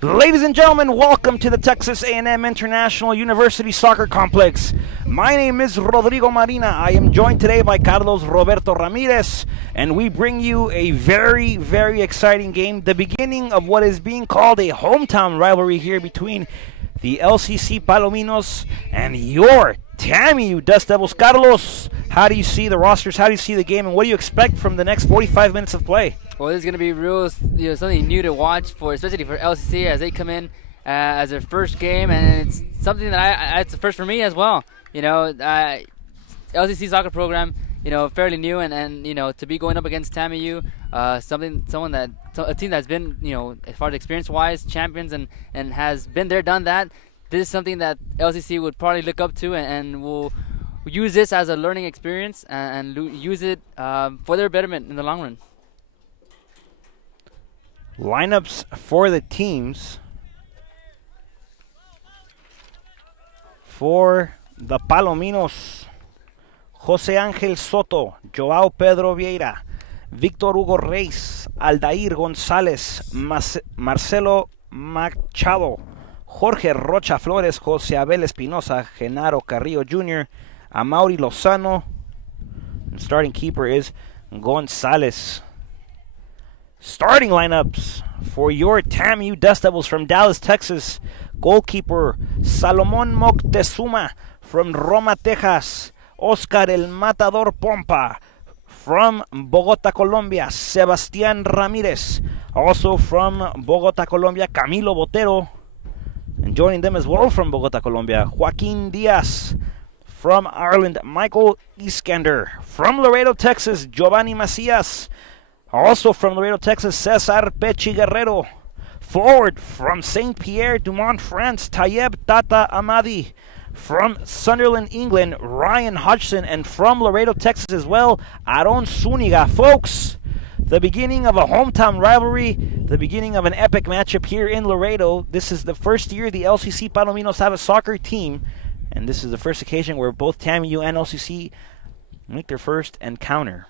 Ladies and gentlemen, welcome to the Texas A&M International University Soccer Complex. My name is Rodrigo Marina. I am joined today by Carlos Roberto Ramirez, and we bring you a very, very exciting game, the beginning of what is being called a hometown rivalry here between the LCC Palominos and your TAMIU Dustdevils. Carlos, how do you see the rosters? How do you see the game, and what do you expect from the next 45 minutes of play? Well, this is going to be real, something new to watch for, especially for LCC as they come in as their first game, and it's something that it's a first for me as well. LCC soccer program, fairly new, and to be going up against TAMIU, a team that's been, as far as experience-wise, champions and has been there, done that. This is something that LCC would probably look up to, and will use this as a learning experience and use it for their betterment in the long run. Lineups for the teams. For the Palominos, Jose Angel Soto, Joao Pedro Vieira, Victor Hugo Reis, Aldair González, Marcelo Machado, Jorge Rocha Flores, Jose Abel Espinosa, Genaro Carrillo Jr., Amaury Lozano, and starting keeper is González. Starting lineups for your TAMIU Dustdevils from Dallas, Texas. Goalkeeper Salomón Moctezuma from Roma, Texas. Oscar El Matador Pompa from Bogotá, Colombia. Sebastián Ramírez, also from Bogotá, Colombia. Camilo Botero, and joining them as well from Bogotá, Colombia, Joaquín Díaz. From Ireland, Michael Iskander. From Laredo, Texas, Giovanni Macias. Also from Laredo, Texas, Cesar Pechi Guerrero. Forward from St. Pierre du Mont, France, Tayeb Tata Amadi. From Sunderland, England, Ryan Hodgson. And from Laredo, Texas as well, Aron Zuniga. Folks, the beginning of a hometown rivalry, the beginning of an epic matchup here in Laredo. This is the first year the LCC Palominos have a soccer team, and this is the first occasion where both TAMIU and LCC make their first encounter.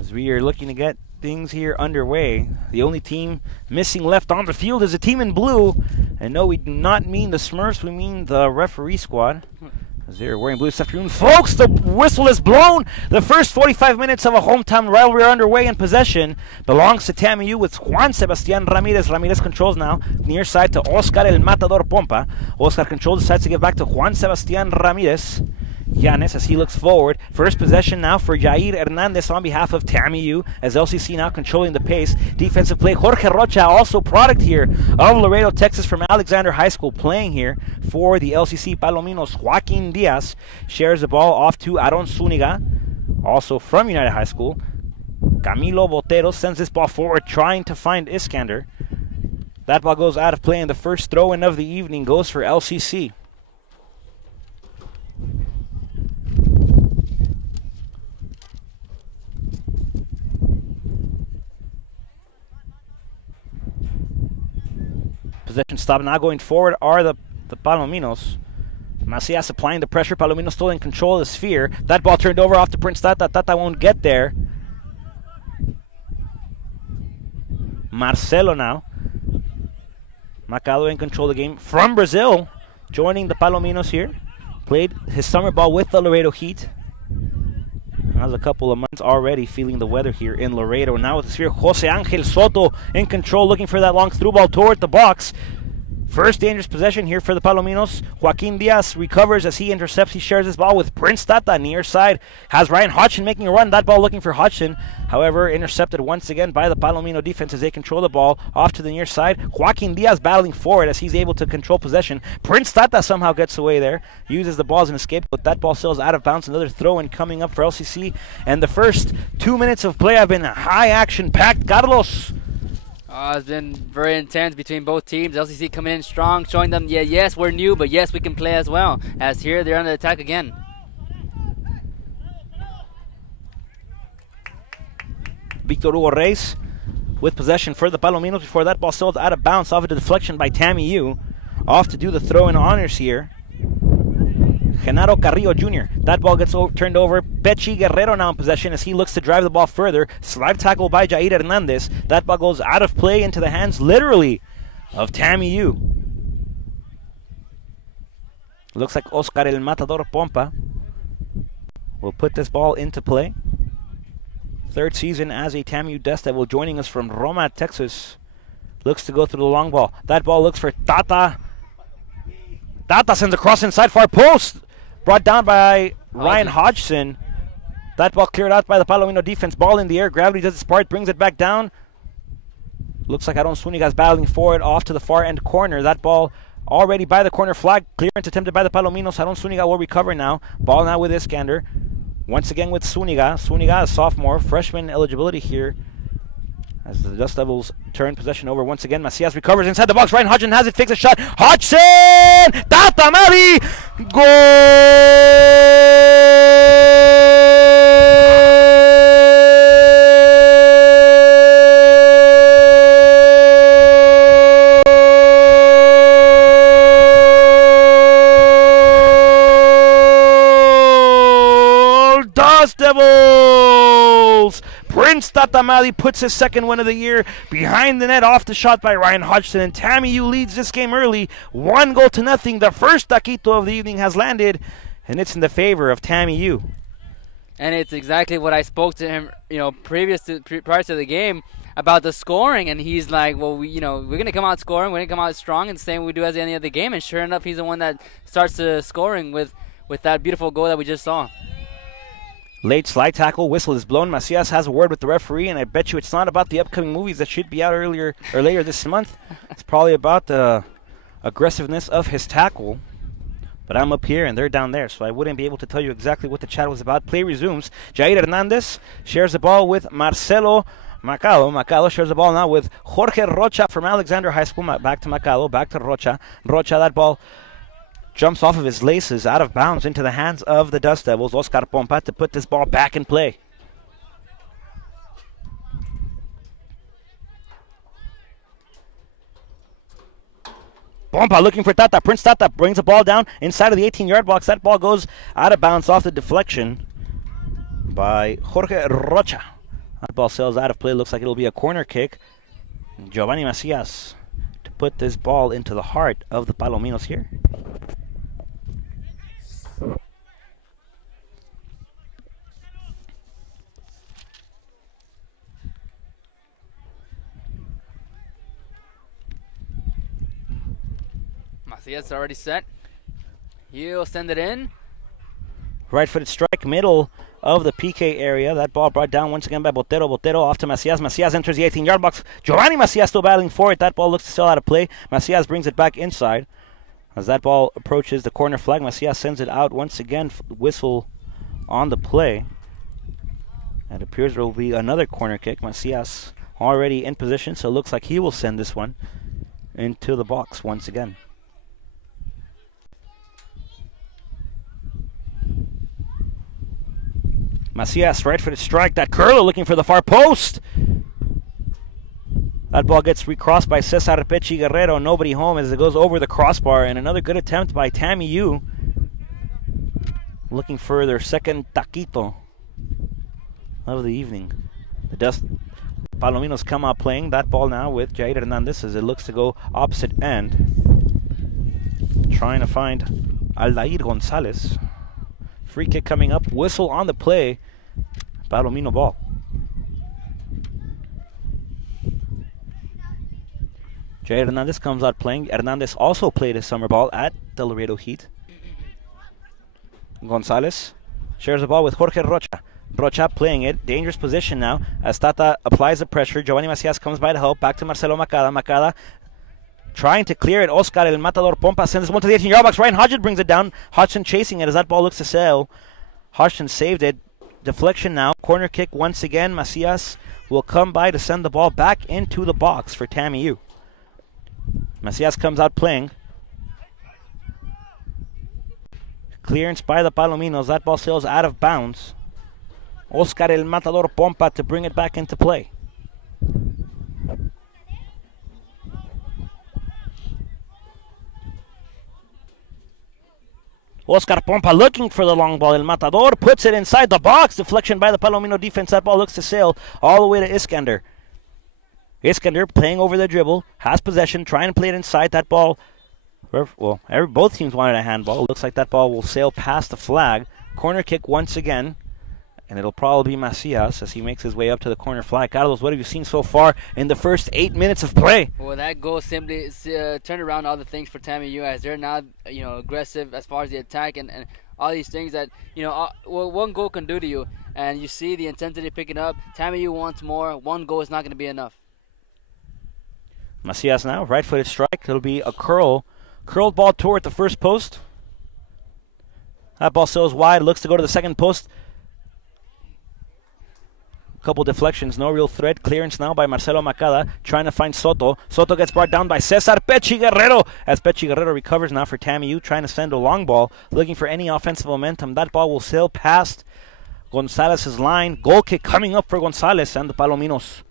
As we are looking to get things here underway, the only team missing left on the field is a team in blue. And no, we do not mean the Smurfs, we mean the referee squad, as they're wearing blue this afternoon. Folks, the whistle is blown. The first 45 minutes of a hometown rivalry are underway, and possession belongs to TAMIU with Juan Sebastián Ramirez. Ramirez controls now, near side to Oscar El Matador Pompa. Oscar controls, decides to give back to Juan Sebastián Ramirez. Yanes as he looks forward. First possession now for Jair Hernandez on behalf of TAMIU, as LCC now controlling the pace. Defensive play, Jorge Rocha, also product here of Laredo, Texas, from Alexander High School, playing here for the LCC Palominos. Joaquin Diaz shares the ball off to Aron Zuniga, also from United High School. Camilo Botero sends this ball forward, trying to find Iskander. That ball goes out of play, and the first throw-in of the evening goes for LCC. Possession stop. Now going forward are the Palominos. Macias applying the pressure. Palominos still in control of the sphere. That ball turned over off to Prince Tata. Tata won't get there. Marcelo now. Macado in control of the game. From Brazil, joining the Palominos here. Played his summer ball with the Laredo Heat. Has a couple of months already feeling the weather here in Laredo. Now with the sphere, Jose Angel Soto in control, looking for that long through ball toward the box. First dangerous possession here for the Palominos. Joaquin Diaz recovers as he intercepts. He shares his ball with Prince Tata near side. Has Ryan Hodgson making a run. That ball looking for Hodgson. However, intercepted once again by the Palomino defense as they control the ball off to the near side. Joaquin Diaz battling forward as he's able to control possession. Prince Tata somehow gets away there. Uses the ball as an escape, but that ball still is out of bounds. Another throw-in coming up for LCC. And the first 2 minutes of play have been high action packed. Carlos. It's been very intense between both teams. LCC coming in strong, showing them, yes, we're new, but yes, we can play as well. As here, they're on the attack again. Victor Hugo Reis with possession for the Palominos. Before that ball still out of bounds off of the deflection by TAMIU. Off to do the throw-in honors here, Genaro Carrillo Jr. That ball gets turned over Pechi Guerrero now in possession as he looks to drive the ball further. Slide tackle by Jair Hernandez. That ball goes out of play into the hands, literally, of TAMIU. Looks like Oscar El Matador Pompa will put this ball into play. Third season as a TAMIU Dustdevil, joining us from Roma, Texas. Looks to go through the long ball. That ball looks for Tata. Tata sends a cross inside far post. Brought down by Ryan Hodgson. That ball cleared out by the Palomino defense. Ball in the air. Gravity does its part. Brings it back down. Looks like Aaron Zuniga's battling for it off to the far end corner. That ball already by the corner flag. Clearance attempted by the Palominos. Aaron Zuniga will recover now. Ball now with Iskander. Once again with Zuniga. Zuniga, a sophomore. Freshman eligibility here. As the Dust Devils turn possession over once again. Macias recovers inside the box. Ryan Hodgson has it. Fakes a shot. Hodgson! Tata Mali! Goal! Dust Devils! Prince Tatamali puts his second win of the year behind the net off the shot by Ryan Hodgson, and TAMIU leads this game early, 1-0. The first taquito of the evening has landed, and it's in the favor of TAMIU. And it's exactly what I spoke to him, prior to the game about the scoring, and he's like, well, we're going to come out scoring, we're going to come out strong, and same we do as any other game, and sure enough, he's the one that starts the scoring with that beautiful goal that we just saw. Late slide tackle, whistle is blown. Macias has a word with the referee, and I bet you it's not about the upcoming movies that should be out earlier or later this month. It's probably about the aggressiveness of his tackle. But I'm up here and they're down there, so I wouldn't be able to tell you exactly what the chat was about. Play resumes. Jair Hernandez shares the ball with Marcelo Macalo. Macalo shares the ball now with Jorge Rocha from Alexander High School. Back to Macalo, back to Rocha. Rocha, that ball jumps off of his laces, out of bounds, into the hands of the Dust Devils. Oscar Pompa to put this ball back in play. Pompa looking for Tata. Prince Tata brings the ball down inside of the 18-yard box. That ball goes out of bounds off the deflection by Jorge Rocha. That ball sails out of play. Looks like it'll be a corner kick. Giovanni Macias to put this ball into the heart of the Palominos here. Macias already set. He'll send it in. Right-footed strike, middle of the PK area. That ball brought down once again by Botero. Botero off to Macias. Macias enters the 18-yard box. Giovanni Macias still battling for it. That ball looks to still out of play. Macias brings it back inside. As that ball approaches the corner flag, Macias sends it out once again. Whistle on the play. It appears there will be another corner kick. Macias already in position, so it looks like he will send this one into the box once again. Macias, right for the strike. That curler looking for the far post. That ball gets recrossed by Cesar Pechi Guerrero. Nobody home as it goes over the crossbar. And another good attempt by TAMIU. Looking for their second taquito of the evening. The Dust Palominos come out playing that ball now with Jair Hernandez as it looks to go opposite end. Trying to find Aldair Gonzalez. Free kick coming up. Whistle on the play. Palomino ball. Jair Hernandez comes out playing. Hernandez also played his summer ball at the Laredo Heat. Gonzalez shares the ball with Jorge Rocha. Rocha playing it. Dangerous position now as Tata applies the pressure. Giovanni Macias comes by to help. Back to Marcelo Macada. Macada trying to clear it. Oscar El Matador Pompa sends one to the 18-yard box. Ryan Hodgson brings it down. Hodgson chasing it as that ball looks to sail. Hodgson saved it. Deflection now. Corner kick once again. Macias will come by to send the ball back into the box for TAMIU. Macias comes out playing. Clearance by the Palominos. That ball sails out of bounds. Oscar El Matador Pompa to bring it back into play. Oscar Pompa looking for the long ball. El Matador puts it inside the box. Deflection by the Palomino defense. That ball looks to sail all the way to Iskander. Iskander playing over the dribble. Has possession. Trying to play it inside. That ball, well, both teams wanted a handball. Looks like that ball will sail past the flag. Corner kick once again. And it'll probably be Macias as he makes his way up to the corner flag. Carlos, what have you seen so far in the first 8 minutes of play? Well, that goal simply turned around all the things for TAMIU as they're now, aggressive as far as the attack and all these things that, one goal can do to you. And you see the intensity picking up. TAMIU wants more. One goal is not going to be enough. Macias now, right-footed strike. It'll be a curled ball toward the first post. That ball sails wide, looks to go to the second post. Couple deflections, no real threat. Clearance now by Marcelo Macada, trying to find Soto. Soto gets brought down by Cesar Pechi Guerrero, as Pechi Guerrero recovers now for TAMIU, trying to send a long ball, looking for any offensive momentum. That ball will sail past Gonzalez's line. Goal kick coming up for Gonzalez and the Palominos.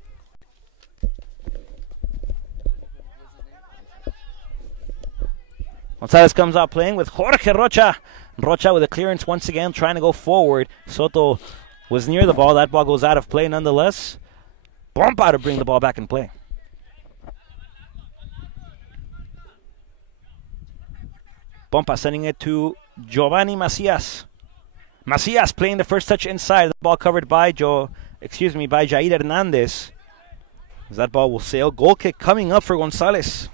Gonzalez comes out playing with Jorge Rocha. Rocha with a clearance once again, trying to go forward. Soto was near the ball. That ball goes out of play nonetheless. Pompa to bring the ball back in play. Pompa sending it to Giovanni Macias. Macias playing the first touch inside. The ball covered by Jair Hernandez. As that ball will sail. Goal kick coming up for Gonzalez.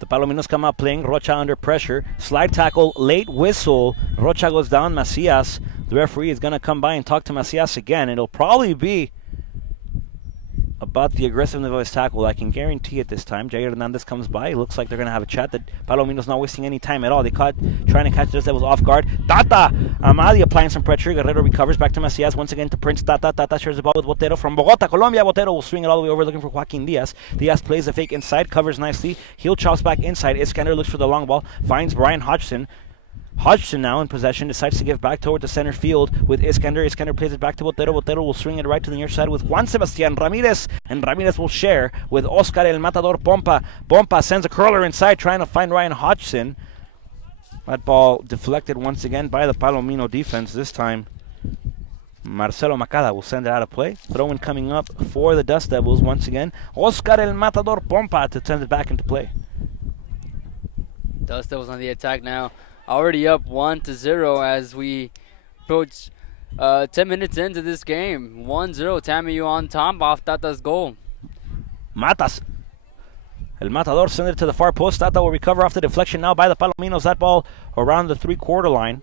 The Palominos come out playing. Rocha under pressure. Slide tackle, late whistle. Rocha goes down. Macias, the referee, is going to come by and talk to Macias again. It'll probably be about the aggressiveness of his tackle. I can guarantee it this time. Jair Hernandez comes by. It looks like they're going to have a chat. The Palomino's not wasting any time at all. Trying to catch Dustdevils off guard. Tata Amadi applying some pressure. Guerrero recovers back to Macias. Once again to Prince Tata. Tata shares the ball with Botero from Bogota, Colombia. Botero will swing it all the way over looking for Joaquin Diaz. Diaz plays the fake inside. Covers nicely. Heel chops back inside. Iskander looks for the long ball. Finds Brian Hodgson. Hodgson now in possession, decides to give back toward the center field with Iskander. Iskander plays it back to Botero. Botero will swing it right to the near side with Juan Sebastian Ramirez, and Ramirez will share with Oscar El Matador Pompa. Pompa sends a curler inside, trying to find Ryan Hodgson. That ball deflected once again by the Palomino defense. This time, Marcelo Macada will send it out of play. Throw-in coming up for the Dustdevils once again. Oscar El Matador Pompa to send it back into play. Dustdevils on the attack now. Already up 1-0 as we approach 10 minutes into this game. 1-0, TAMIU on top off Tata's goal. Matas. El Matador sends it to the far post. Tata will recover off the deflection now by the Palominos. That ball around the three-quarter line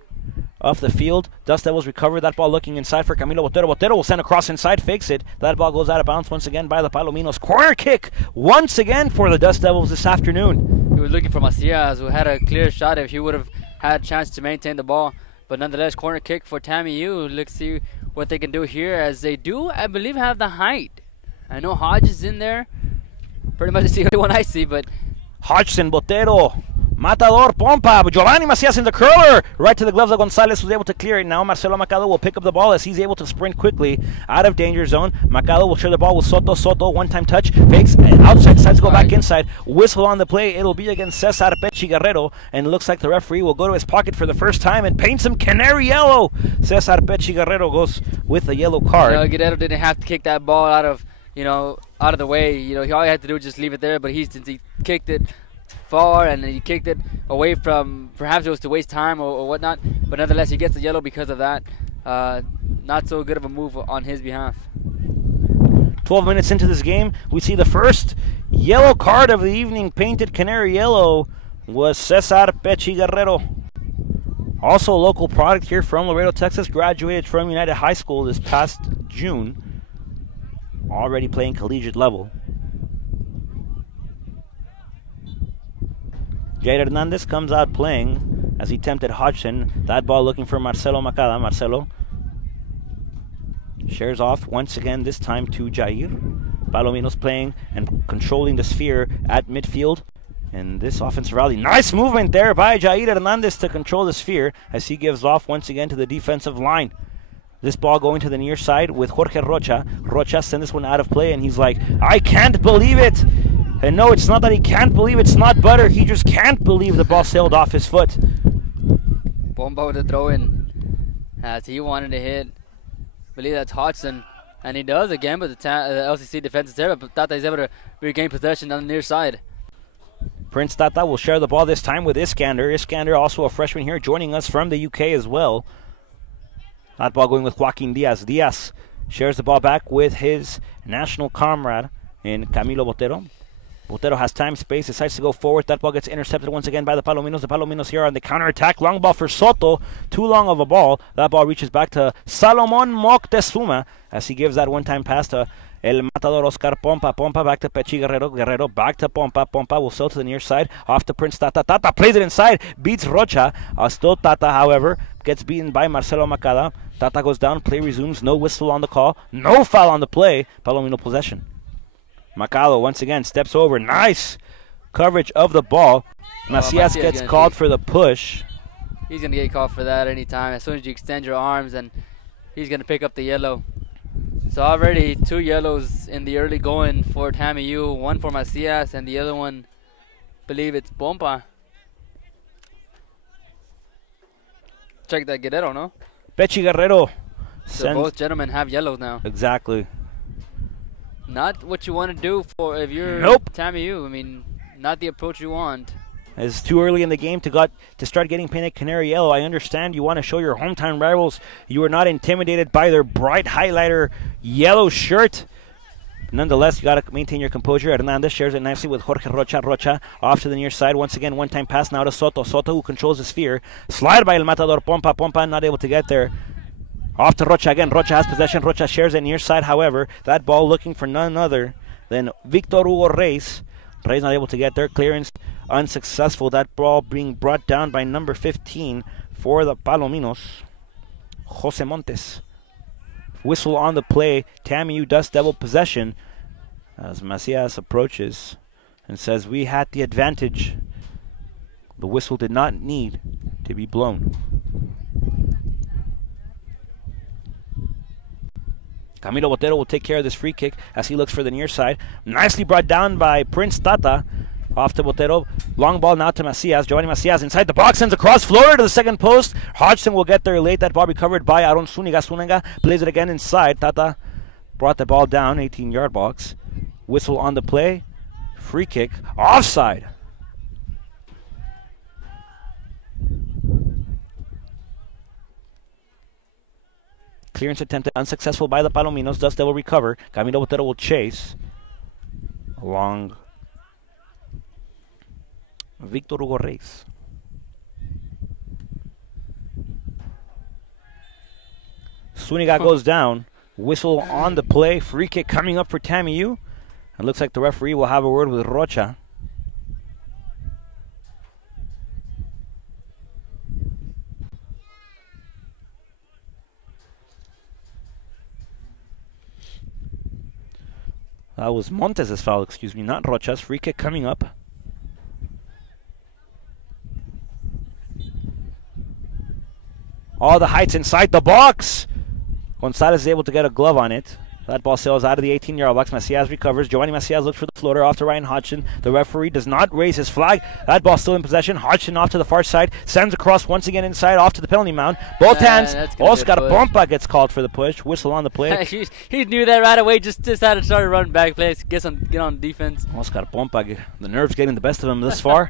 of the field. Dustdevils recover that ball looking inside for Camilo Botero. Botero will send across inside, fakes it. That ball goes out of bounds once again by the Palominos. Corner kick once again for the Dustdevils this afternoon. He was looking for Macias, who had a clear shot if he would have had a chance to maintain the ball, but nonetheless, corner kick for TAMIU. Let's see what they can do here, as they do, I believe, have the height. I know Hodge is in there, pretty much the only one I see, but Hodgson, Botero, Matador, Pompa, Giovanni Macias in the curler, right to the gloves of Gonzalez, who's able to clear it now. Marcelo Macado will pick up the ball as he's able to sprint quickly out of danger zone. Macado will share the ball with Soto. Soto, one-time touch, fakes, outside, decides to go back inside. Whistle on the play. It'll be against Cesar Pechi Guerrero, and it looks like the referee will go to his pocket for the first time and paints him canary yellow. Cesar Pechi Guerrero goes with the yellow card. Guerrero didn't have to kick that ball out of the way. All he had to do was just leave it there, but since he kicked it far and he kicked it away from, perhaps it was to waste time or whatnot, but nonetheless he gets the yellow because of that. Not so good of a move on his behalf. 12 minutes into this game, we see the first yellow card of the evening, painted canary yellow, was Cesar Pechi Guerrero. Also a local product here from Laredo, Texas, graduated from United High School this past June, already playing collegiate level. Jair Hernandez comes out playing as he tempted Hodgson. That ball looking for Marcelo Macada. Marcelo shares off once again, this time to Jair. Palominos playing and controlling the sphere at midfield. And this offensive rally, nice movement there by Jair Hernandez to control the sphere as he gives off once again to the defensive line. This ball going to the near side with Jorge Rocha. Rocha sends this one out of play, and he's like, I can't believe it. And no, it's not that he can't believe it's not butter. He just can't believe the ball sailed off his foot. Bomba with the throw in as he wanted to hit. I believe that's Hodgson. And he does again, but the LCC defense is there. But Tata is able to regain possession on the near side. Prince Tata will share the ball this time with Iskander. Iskander, also a freshman here, joining us from the UK as well. That ball going with Joaquin Diaz. Diaz shares the ball back with his national comrade in Camilo Botero. Botero has time, space, decides to go forward. That ball gets intercepted once again by the Palominos. The Palominos here on the counterattack. Long ball for Soto. Too long of a ball. That ball reaches back to Salomon Moctezuma as he gives that one-time pass to El Matador Oscar Pompa. Pompa back to Pechi Guerrero. Guerrero back to Pompa. Pompa will sail to the near side. Off to Prince Tata. Tata plays it inside. Beats Rocha. Still Tata, however, gets beaten by Marcelo Macada. Tata goes down. Play resumes. No whistle on the call. No foul on the play. Palomino possession. Macado once again steps over. Nice coverage of the ball. Macias gets called for the push. He's going to get called for that anytime. As soon as you extend your arms, and he's going to pick up the yellow. So already 2 yellows in the early going for TAMIU. One for Macias and the other one, I believe it's Pompa. Check that Guerrero, no? Pechi Guerrero. So both gentlemen have yellows now. Exactly. Not what you want to do for if you're TAMIU. I mean, not the approach you want. It's too early in the game to start getting painted canary yellow. I understand you want to show your hometown rivals you are not intimidated by their bright highlighter yellow shirt. Nonetheless, you got to maintain your composure. Hernandez shares it nicely with Jorge Rocha. Rocha off to the near side. Once again, one-time pass now to Soto. Soto, who controls the sphere. Slide by El Matador Pompa. Pompa not able to get there. Off to Rocha again. Rocha has possession. Rocha shares it near side. However, that ball looking for none other than Victor Hugo Reyes. Reyes not able to get there. Clearance unsuccessful. That ball being brought down by number 15 for the Palominos, Jose Montes. Whistle on the play. TAMIU Dustdevil possession as Macias approaches and says, we had the advantage. The whistle did not need to be blown. Camilo Botero will take care of this free kick as he looks for the near side. Nicely brought down by Prince Tata. Off to Botero. Long ball now to Macias. Giovanni Macias inside the box. Sends across. Floater to the second post. Hodgson will get there late. That ball recovered by Aaron Zuniga. Zuniga plays it again inside. Tata brought the ball down. 18-yard box. Whistle on the play. Free kick. Offside. Clearance attempted unsuccessful by the Palominos. Dustdevil will recover. Camilo Botero will chase. Along Victor Hugo Reyes. Zuniga goes down. Whistle on the play. Free kick coming up for TAMIU. It looks like the referee will have a word with Rocha. That was Montes' foul, excuse me, not Rocha's. Free kick coming up. All the heights inside the box. Gonzalez is able to get a glove on it. That ball sails out of the 18-yard box. Macias recovers. Giovanni Macias looks for the floater off to Ryan Hodgson. The referee does not raise his flag. That ball still in possession. Hodgson off to the far side. Sends across once again inside off to the penalty mound. Both hands. Oscar Pompa gets called for the push. Whistle on the play. he knew that right away. Just had to start a run back play. Get on defense. Oscar Pompa, the nerves getting the best of him this far.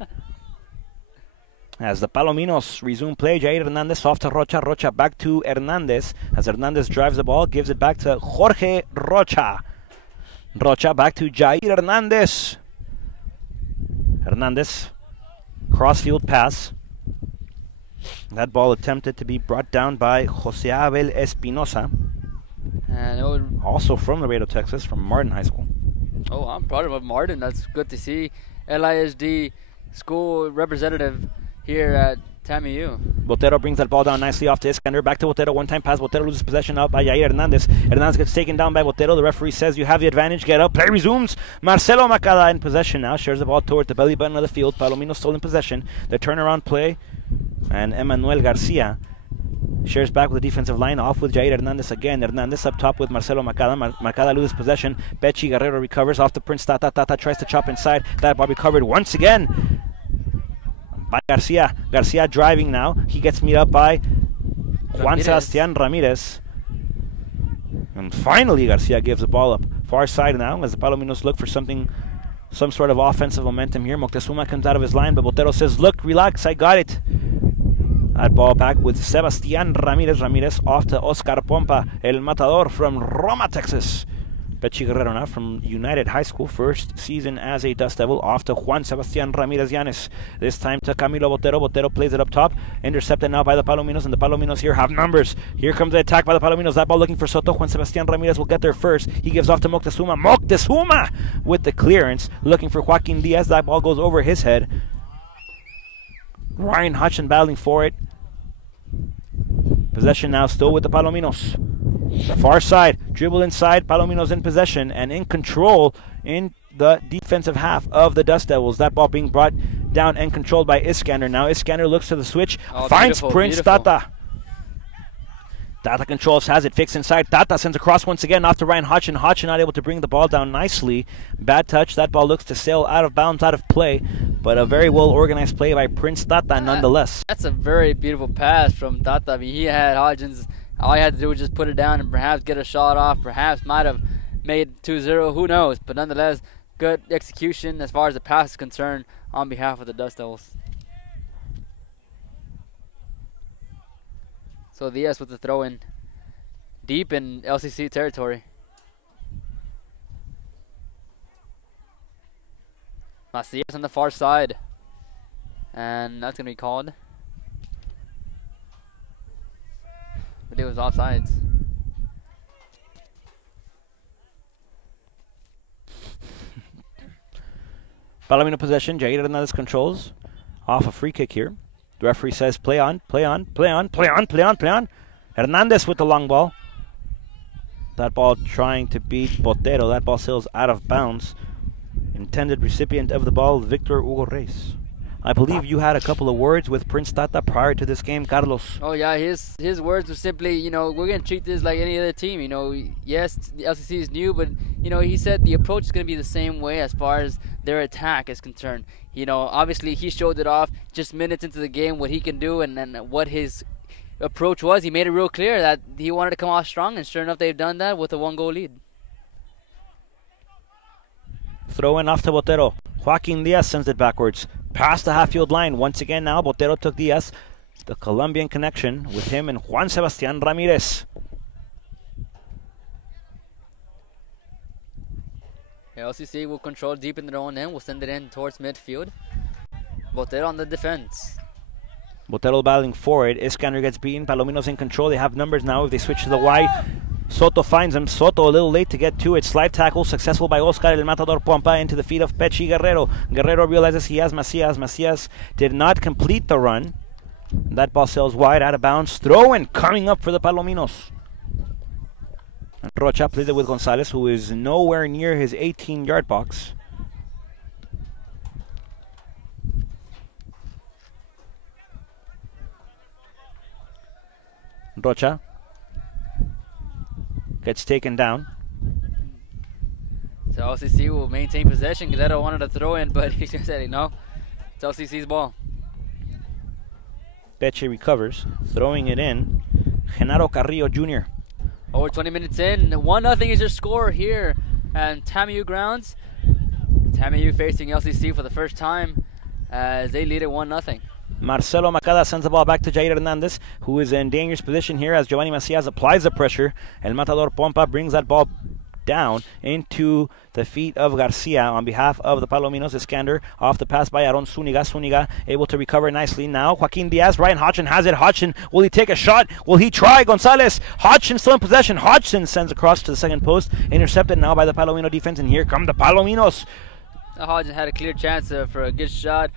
As the Palominos resume play, Jair Hernandez off to Rocha. Rocha back to Hernandez. As Hernandez drives the ball, gives it back to Jorge Rocha. Rocha back to Jair Hernandez. Hernandez, crossfield pass. That ball attempted to be brought down by Jose Abel Espinosa. And also from Laredo, Texas, from Martin High School. Oh, I'm proud of Martin. That's good to see. LISD school representative here at TAMIU. Botero brings that ball down nicely off to Iskander. Back to Botero. One-time pass. Botero loses possession out by Jair Hernandez. Hernandez gets taken down by Botero. The referee says you have the advantage. Get up. Play resumes. Marcelo Macada in possession now. Shares the ball toward the belly button of the field. Palomino still in possession. The turnaround play. And Emmanuel Garcia shares back with the defensive line. Off with Jair Hernandez again. Hernandez up top with Marcelo Macada. Macada loses possession. Pechi Guerrero recovers off the Prince Tata. Tata tries to chop inside. That ball recovered once again by Garcia. Garcia driving now. He gets meet up by Juan Sebastian Ramirez. And finally Garcia gives the ball up far side now as the Palominos look for some sort of offensive momentum here. Moctezuma comes out of his line, but Botero says, look, relax, I got it. That ball back with Sebastian Ramirez. Ramirez off to Oscar Pompa, El Matador from Roma, Texas. Pechi Guerrero now from United High School, first season as a Dust Devil, off to Juan Sebastian Ramirez Llanes. This time to Camilo Botero. Botero plays it up top, intercepted now by the Palominos, and the Palominos here have numbers. Here comes the attack by the Palominos. That ball looking for Soto. Juan Sebastian Ramirez will get there first. He gives off to Moctezuma. Moctezuma with the clearance, looking for Joaquin Diaz. That ball goes over his head. Ryan Hutchin battling for it. Possession now still with the Palominos. Far side, dribble inside, Palominos in possession and in control in the defensive half of the Dust Devils. That ball being brought down and controlled by Iskander. Now Iskander looks to the switch, finds Prince Tata. Tata controls, has it fixed inside. Tata sends across once again off to Ryan Hutchin. Hutchin not able to bring the ball down nicely. Bad touch. That ball looks to sail out of bounds, out of play. But a very well organized play by Prince Tata nonetheless. That's a very beautiful pass from Tata. I mean, he had Hodgins. All he had to do was just put it down and perhaps get a shot off. Perhaps might have made 2-0. Who knows? But nonetheless, good execution as far as the pass is concerned on behalf of the Dust Devils. So Diaz with the throw in deep in LCC territory. Macias on the far side. And that's going to be called. But it was offsides. Palomino possession. Jair Hernandez controls. Off a free kick here. The referee says play on, play on, play on, play on, play on, play on. Hernandez with the long ball. That ball trying to beat Botero. That ball sails out of bounds. Intended recipient of the ball, Victor Hugo Reyes. I believe you had a couple of words with Prince Tata prior to this game, Carlos. Oh yeah, his words were simply, you know, we're going to treat this like any other team. You know, yes, the LCC is new, but, you know, he said the approach is going to be the same way as far as their attack is concerned. You know, obviously he showed it off just minutes into the game, what he can do and what his approach was. He made it real clear that he wanted to come off strong, and sure enough, they've done that with a 1-goal lead. Throw in off to Botero. Joaquin Diaz sends it backwards. Past the half-field line. Once again now, Botero took Diaz. The Colombian connection with him and Juan Sebastian Ramirez. LCC will control deep in their own end. Will send it in towards midfield. Botero on the defense. Botero battling for it. Iskander gets beaten. Palominos in control. They have numbers now. If they switch to the wide, Soto finds him. Soto a little late to get to it. Slide tackle successful by Oscar El Matador Pompa into the feet of Pechi Guerrero. Guerrero realizes he has Macias. Macias did not complete the run. That ball sails wide, out of bounds. Throw in coming up for the Palominos. And Rocha plays it with Gonzalez, who is nowhere near his 18-yard box. Rocha gets taken down. So LCC will maintain possession. Guerrero wanted to throw in, but he just said, no, it's LCC's ball. Peche recovers, throwing it in. Genaro Carrillo Jr. Over 20 minutes in, 1-0 is your score here at TAMIU grounds. TAMIU facing LCC for the first time as they lead it 1-0. Marcelo Macada sends the ball back to Jair Hernandez, who is in dangerous position here as Giovanni Macias applies the pressure. El Matador Pompa brings that ball down into the feet of Garcia on behalf of the Palominos. Iskander off the pass by Aaron Zuniga. Zuniga able to recover nicely now. Joaquin Diaz, Ryan Hodgson has it. Hodgson, will he take a shot? Will he try? Gonzalez, Hodgson still in possession. Hodgson sends across to the second post. Intercepted now by the Palomino defense, and here come the Palominos. Hodgson had a clear chance for a good shot.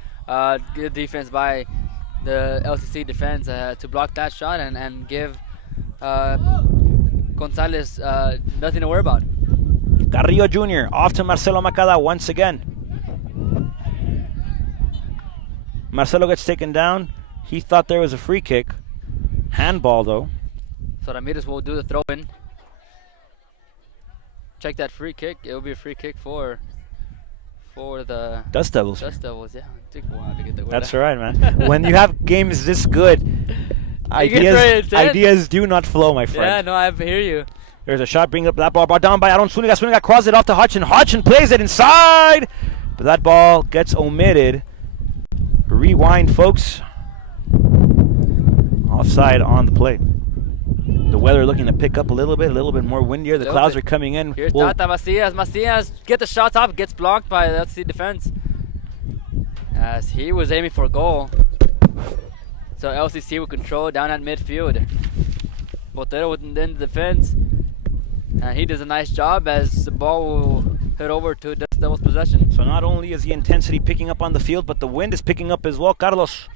Good defense by the LCC defense to block that shot and give Gonzalez nothing to worry about. Carrillo Jr. off to Marcelo Macada once again. Marcelo gets taken down. He thought there was a free kick. Handball, though. So Ramirez will do the throw-in. Check that free kick. It will be a free kick for the Dustdevils. Dustdevils, yeah. It took a while to get the word That's out. right, man. When you have games this good, ideas do not flow, my friend. Yeah, no, I hear you. There's a shot, bring up that ball brought down by Aaron Zuniga. Zuniga crosses it off to Hodgson. Hodgson plays it inside, but that ball gets omitted. Rewind, folks. Offside on the play. The weather looking to pick up a little bit more windier. The clouds are coming in. Here's Tata Macias. Macias get the shot up, gets blocked by the LCC defense as he was aiming for a goal. So LCC will control down at midfield. Botero within the defense, and he does a nice job as the ball will head over to Dustdevils possession. So not only is the intensity picking up on the field, but the wind is picking up as well. Carlos.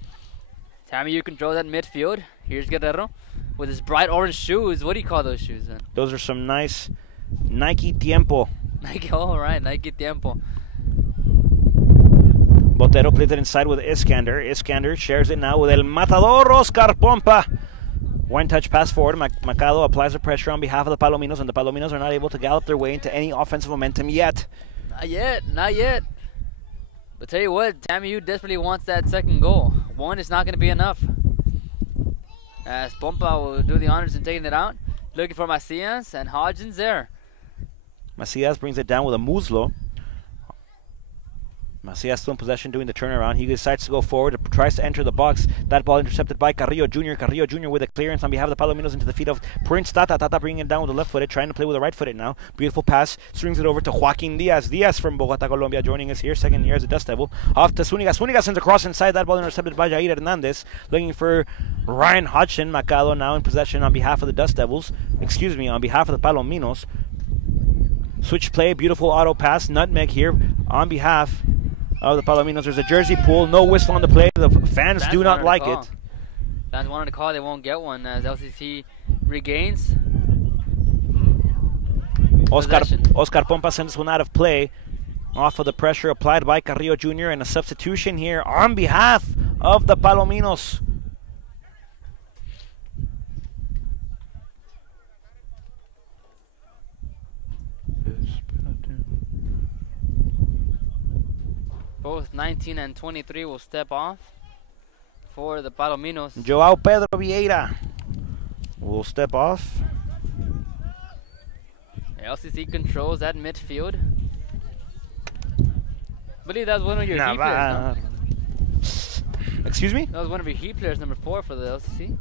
TAMIU controls at midfield. Here's Guerrero with his bright orange shoes. What do you call those shoes then? Those are some nice Nike Tiempo. Nike, all right, Nike Tiempo. Botero plays it inside with Iskander. Iskander shares it now with El Matador, Oscar Pompa. One touch pass forward. Macado applies the pressure on behalf of the Palominos, and the Palominos are not able to gallop their way into any offensive momentum yet. Not yet. But tell you what, TAMIU desperately wants that second goal. One is not going to be enough. As Pompa will do the honors in taking it out. Looking for Macias, and Hodgson's there. Macias brings it down with a muslo. Macias still in possession, doing the turnaround. He decides to go forward, tries to enter the box. That ball intercepted by Carrillo Jr. Carrillo Jr. with a clearance on behalf of the Palominos into the feet of Prince Tata. Tata bringing it down with the left footed, trying to play with the right footed now. Beautiful pass, swings it over to Joaquin Diaz. Diaz from Bogota, Colombia, joining us here, second year as a Dust Devil. Off to Zuniga. Zuniga sends a cross inside. That ball intercepted by Jair Hernandez. Looking for Ryan Hodgson. Macado now in possession on behalf of the Dust Devils. On behalf of the Palominos. Switch play, beautiful auto pass. Nutmeg here on behalf of the Palominos. There's a jersey pull, no whistle on the play. The fans do not like it. Fans wanted to call, they won't get one as LCC regains. Oscar Pompa sends one out of play off of the pressure applied by Carrillo Jr. and a substitution here on behalf of the Palominos. Both 19 and 23 will step off for the Palominos. Joao Pedro Vieira will step off. LCC controls that midfield. I believe that was one of your key players. No? Excuse me? That was one of your key players, number 4 for the LCC.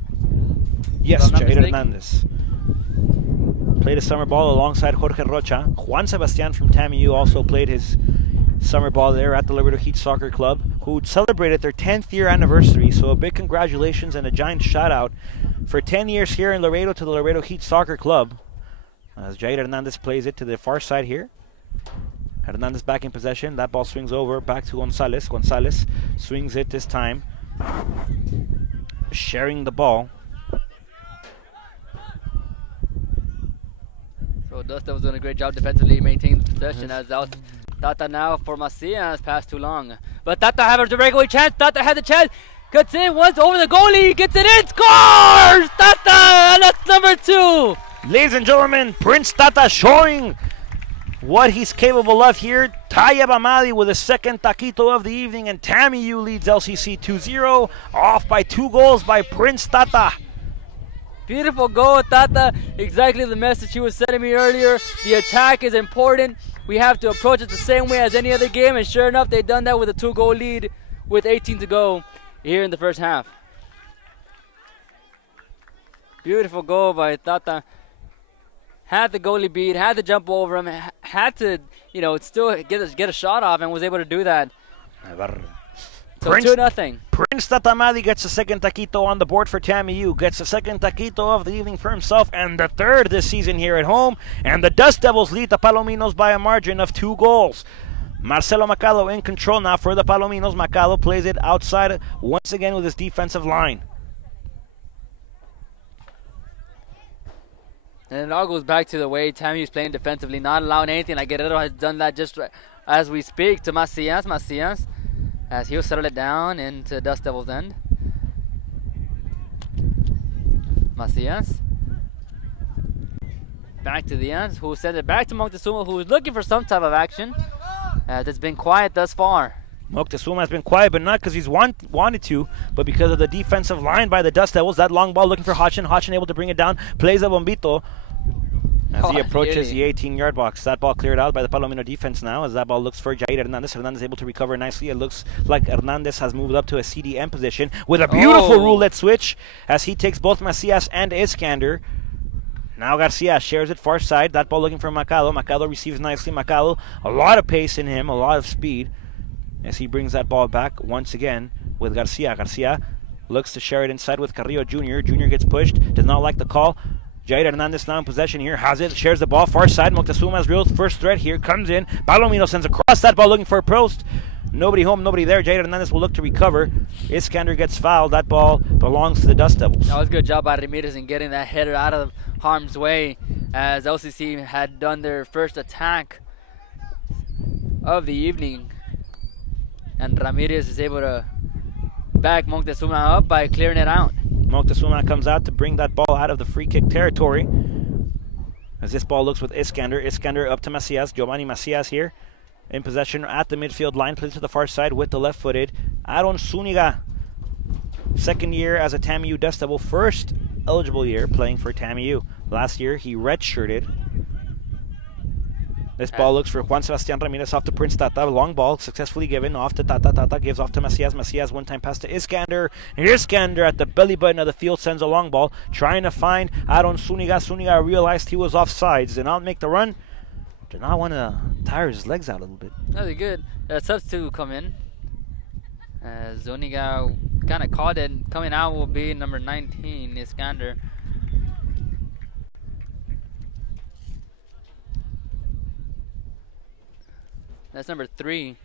Yes, Jair Hernandez. Played a summer ball alongside Jorge Rocha. Juan Sebastian from TAMIU also played his summer ball there at the Laredo Heat Soccer Club, who celebrated their 10th year anniversary. So a big congratulations and a giant shout out for 10 years here in Laredo to the Laredo Heat Soccer Club. As Jair Hernandez plays it to the far side here. Hernandez back in possession. That ball swings over back to Gonzalez. Gonzalez swings it this time, sharing the ball. So Dustdevils was doing a great job defensively, maintaining possession as out. Tata now for Macias, pass too long. But Tata have a breakaway chance. Tata had the chance. Cuts in once over the goalie. Gets it in. Scores! Tata! That's number 2. Ladies and gentlemen, Prince Tata showing what he's capable of here. Tayyab Amadi with the second taquito of the evening. And TAMIU leads LCC 2-0. Off by 2 goals by Prince Tata. Beautiful goal, Tata. Exactly the message he was sending me earlier. The attack is important. We have to approach it the same way as any other game, and sure enough, they've done that with a 2-goal lead with 18 to go here in the first half. Beautiful goal by Tata. Had the goalie beat, had to jump over him, had to, still get a shot off, and was able to do that. So 2-0. Prince Tata Amadi gets the second taquito on the board for TAMIU. Gets the second taquito of the evening for himself and the third this season here at home. And the Dust Devils lead the Palominos by a margin of 2 goals. Marcelo Macado in control now for the Palominos. Macado plays it outside once again with his defensive line. And it all goes back to the way TAMIU is playing defensively, not allowing anything. Like Guerrero has done that just as we speak to Macias. Macias, as he'll settle it down into Dust Devils' end. Macias. Back to the end, who sends it back to Moctezuma, who is looking for some type of action. That's been quiet thus far. Moctezuma has been quiet, but not because he's wanted to, but because of the defensive line by the Dust Devils. That long ball looking for Hachin. Hachin able to bring it down. Plays a bombito as he approaches the 18-yard box. That ball cleared out by the Palomino defense now as that ball looks for Jair Hernandez. Hernandez able to recover nicely. It looks like Hernandez has moved up to a CDM position with a beautiful roulette switch as he takes both Macias and Iskander. Now Garcia shares it far side. That ball looking for Macado. Macado receives nicely. Macado, a lot of pace in him, a lot of speed as he brings that ball back once again with Garcia. Garcia looks to share it inside with Carrillo Jr. Jr. gets pushed, does not like the call. Jair Hernandez now in possession here, has it, shares the ball far side. Moctezuma's real first threat here, comes in. Palomino sends across that ball looking for a post. Nobody home, nobody there. Jair Hernandez will look to recover. Iskander gets fouled. That ball belongs to the Dust Devils. That was a good job by Ramirez in getting that header out of harm's way as LCC had done their first attack of the evening. And Ramirez is able to back Moctezuma up by clearing it out. Moctezuma comes out to bring that ball out of the free kick territory. As this ball looks with Iskander. Iskander up to Macias. Giovanni Macias here in possession at the midfield line. Plays to the far side with the left-footed Aaron Zuniga. Second year as a TAMIU Dust Devil. First eligible year playing for TAMIU. Last year he redshirted. This ball looks for Juan Sebastian Ramirez off to Prince Tata. Long ball successfully given off to Tata. Tata gives off to Macias. Macias one-time pass to Iskander. Iskander at the belly button of the field sends a long ball. Trying to find Aaron Zuniga. Zuniga realized he was offsides. Did not make the run. Did not want to tire his legs out a little bit. That'd be good. Substitute come in. Zuniga kind of caught it. Coming out will be number 19, Iskander. That's number 3.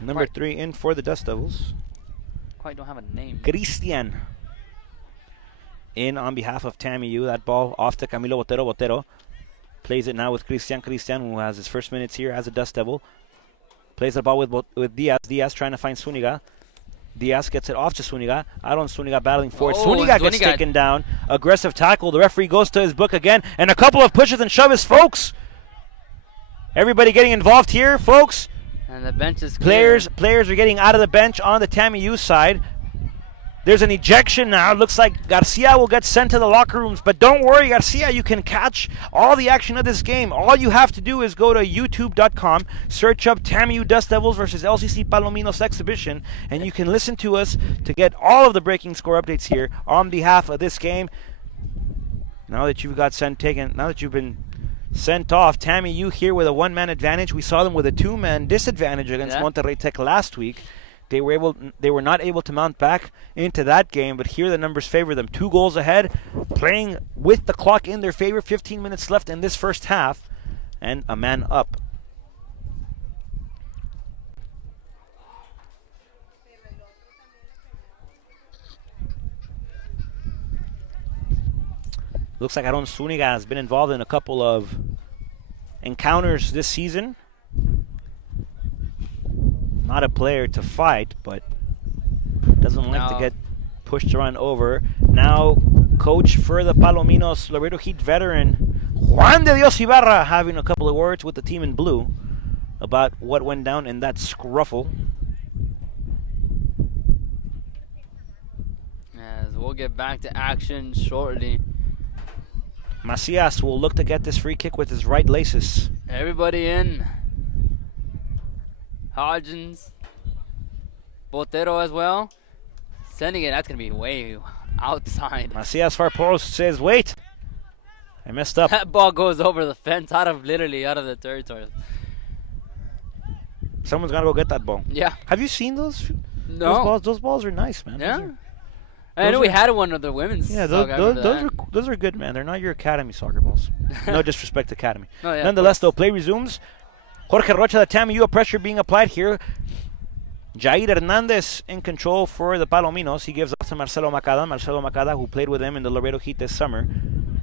Number 3 in for the Dust Devils. Quite don't have a name. Christian in on behalf of TAMIU. That ball off to Camilo Botero. Botero plays it now with Christian. Christian, who has his first minutes here as a Dust Devil. Plays the ball with Diaz. Diaz trying to find Zuniga. Diaz gets it off to Zuniga. Aaron Zuniga battling forward. Zuniga gets taken down. Aggressive tackle. The referee goes to his book again. And a couple of pushes and shoves, folks. Everybody getting involved here, folks. And the bench is clear. Players are getting out of the bench on the TAMIU side. There's an ejection now. It looks like Garcia will get sent to the locker rooms. But don't worry, Garcia, you can catch all the action of this game. All you have to do is go to youtube.com, search up TAMIU Dust Devils versus LCC Palominos exhibition, and you can listen to us to get all of the breaking score updates here on behalf of this game. Now that you've been sent off, TAMIU here with a one-man advantage. We saw them with a two-man disadvantage against Monterrey Tech last week. They were not able to mount back into that game, but here the numbers favor them. 2 goals ahead, playing with the clock in their favor. 15 minutes left in this first half, and a man up. Looks like Aaron Zuniga has been involved in a couple of encounters this season. Not a player to fight, but doesn't like to get pushed around over. Now, coach for the Palominos, Laredo Heat veteran Juan de Dios Ibarra, having a couple of words with the team in blue about what went down in that scruffle. As we'll get back to action shortly. Macias will look to get this free kick with his right laces. Everybody in. Hodgins, Botero as well. Sending it, that's going to be way outside. Macias far post says, wait, I messed up. That ball goes over the fence, literally out of the territory. Someone's got to go get that ball. Yeah. Have you seen those? No. Those balls are nice, man. Yeah. I know we had one of the women's. Yeah, those are good, man. They're not your academy soccer balls. No disrespect to academy. No, yeah, nonetheless, though, play resumes. Jorge Rocha, the TAMIU, pressure being applied here. Jair Hernandez in control for the Palominos. He gives off to Marcelo Macada. Marcelo Macada, who played with him in the Laredo Heat this summer,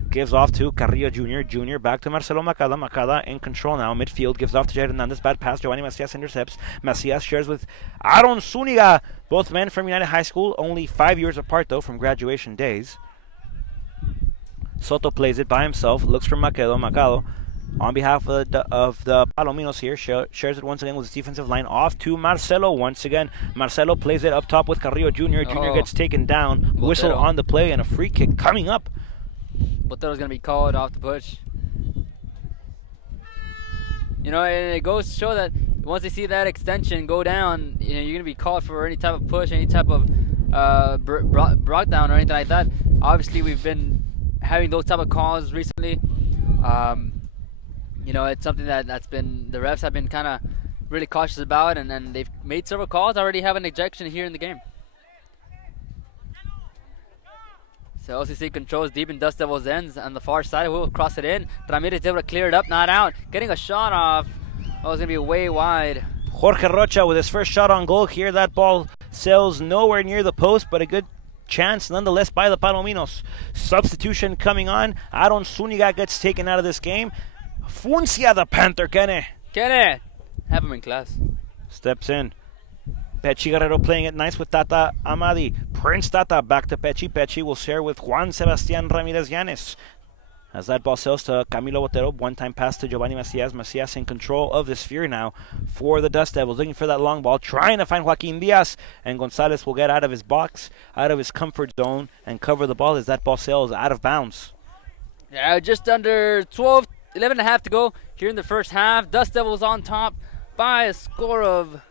gives off to Carrillo Jr. Jr. back to Marcelo Macada. Macada in control now. Midfield gives off to Jair Hernandez. Bad pass. Giovanni Macias intercepts. Macias shares with Aaron Zuniga. Both men from United High School. Only 5 years apart, though, from graduation days. Soto plays it by himself. Looks for Macado. On behalf of the Palominos here, shares it once again with his defensive line. Off to Marcelo once again. Marcelo plays it up top with Carrillo Jr. Jr. gets taken down. Whistle on the play and a free kick coming up. Botero's going to be called off the push. You know, and it goes to show that once they see that extension go down, you know, you're going to be called for any type of push, any type of brought down or anything like that. Obviously, we've been having those type of calls recently. You know, it's something that's been, the refs have been kind of really cautious about, and they've made several calls. Already have an ejection here in the game. So LCC controls deep in Dust Devils' ends on the far side. We'll cross it in. Ramirez able to clear it up, not out. Getting a shot off. Oh, it's going to be way wide. Jorge Rocha with his first shot on goal here. That ball sails nowhere near the post, but a good chance nonetheless by the Palominos. Substitution coming on. Aaron Zuniga gets taken out of this game. Funcia the Panther, Kene. Have him in class. Steps in. Pechi Guerrero playing it nice with Tata Amadi. Prince Tata back to Pechi. Pechi will share with Juan Sebastian Ramirez Llanes. As that ball sails to Camilo Botero. One-time pass to Giovanni Macias. Macias in control of the sphere now for the Dust Devils. Looking for that long ball. Trying to find Joaquin Diaz. And Gonzalez will get out of his box, out of his comfort zone, and cover the ball as that ball sails out of bounds. Yeah, just under 11 and a half to go here in the first half. Dust Devils on top by a score of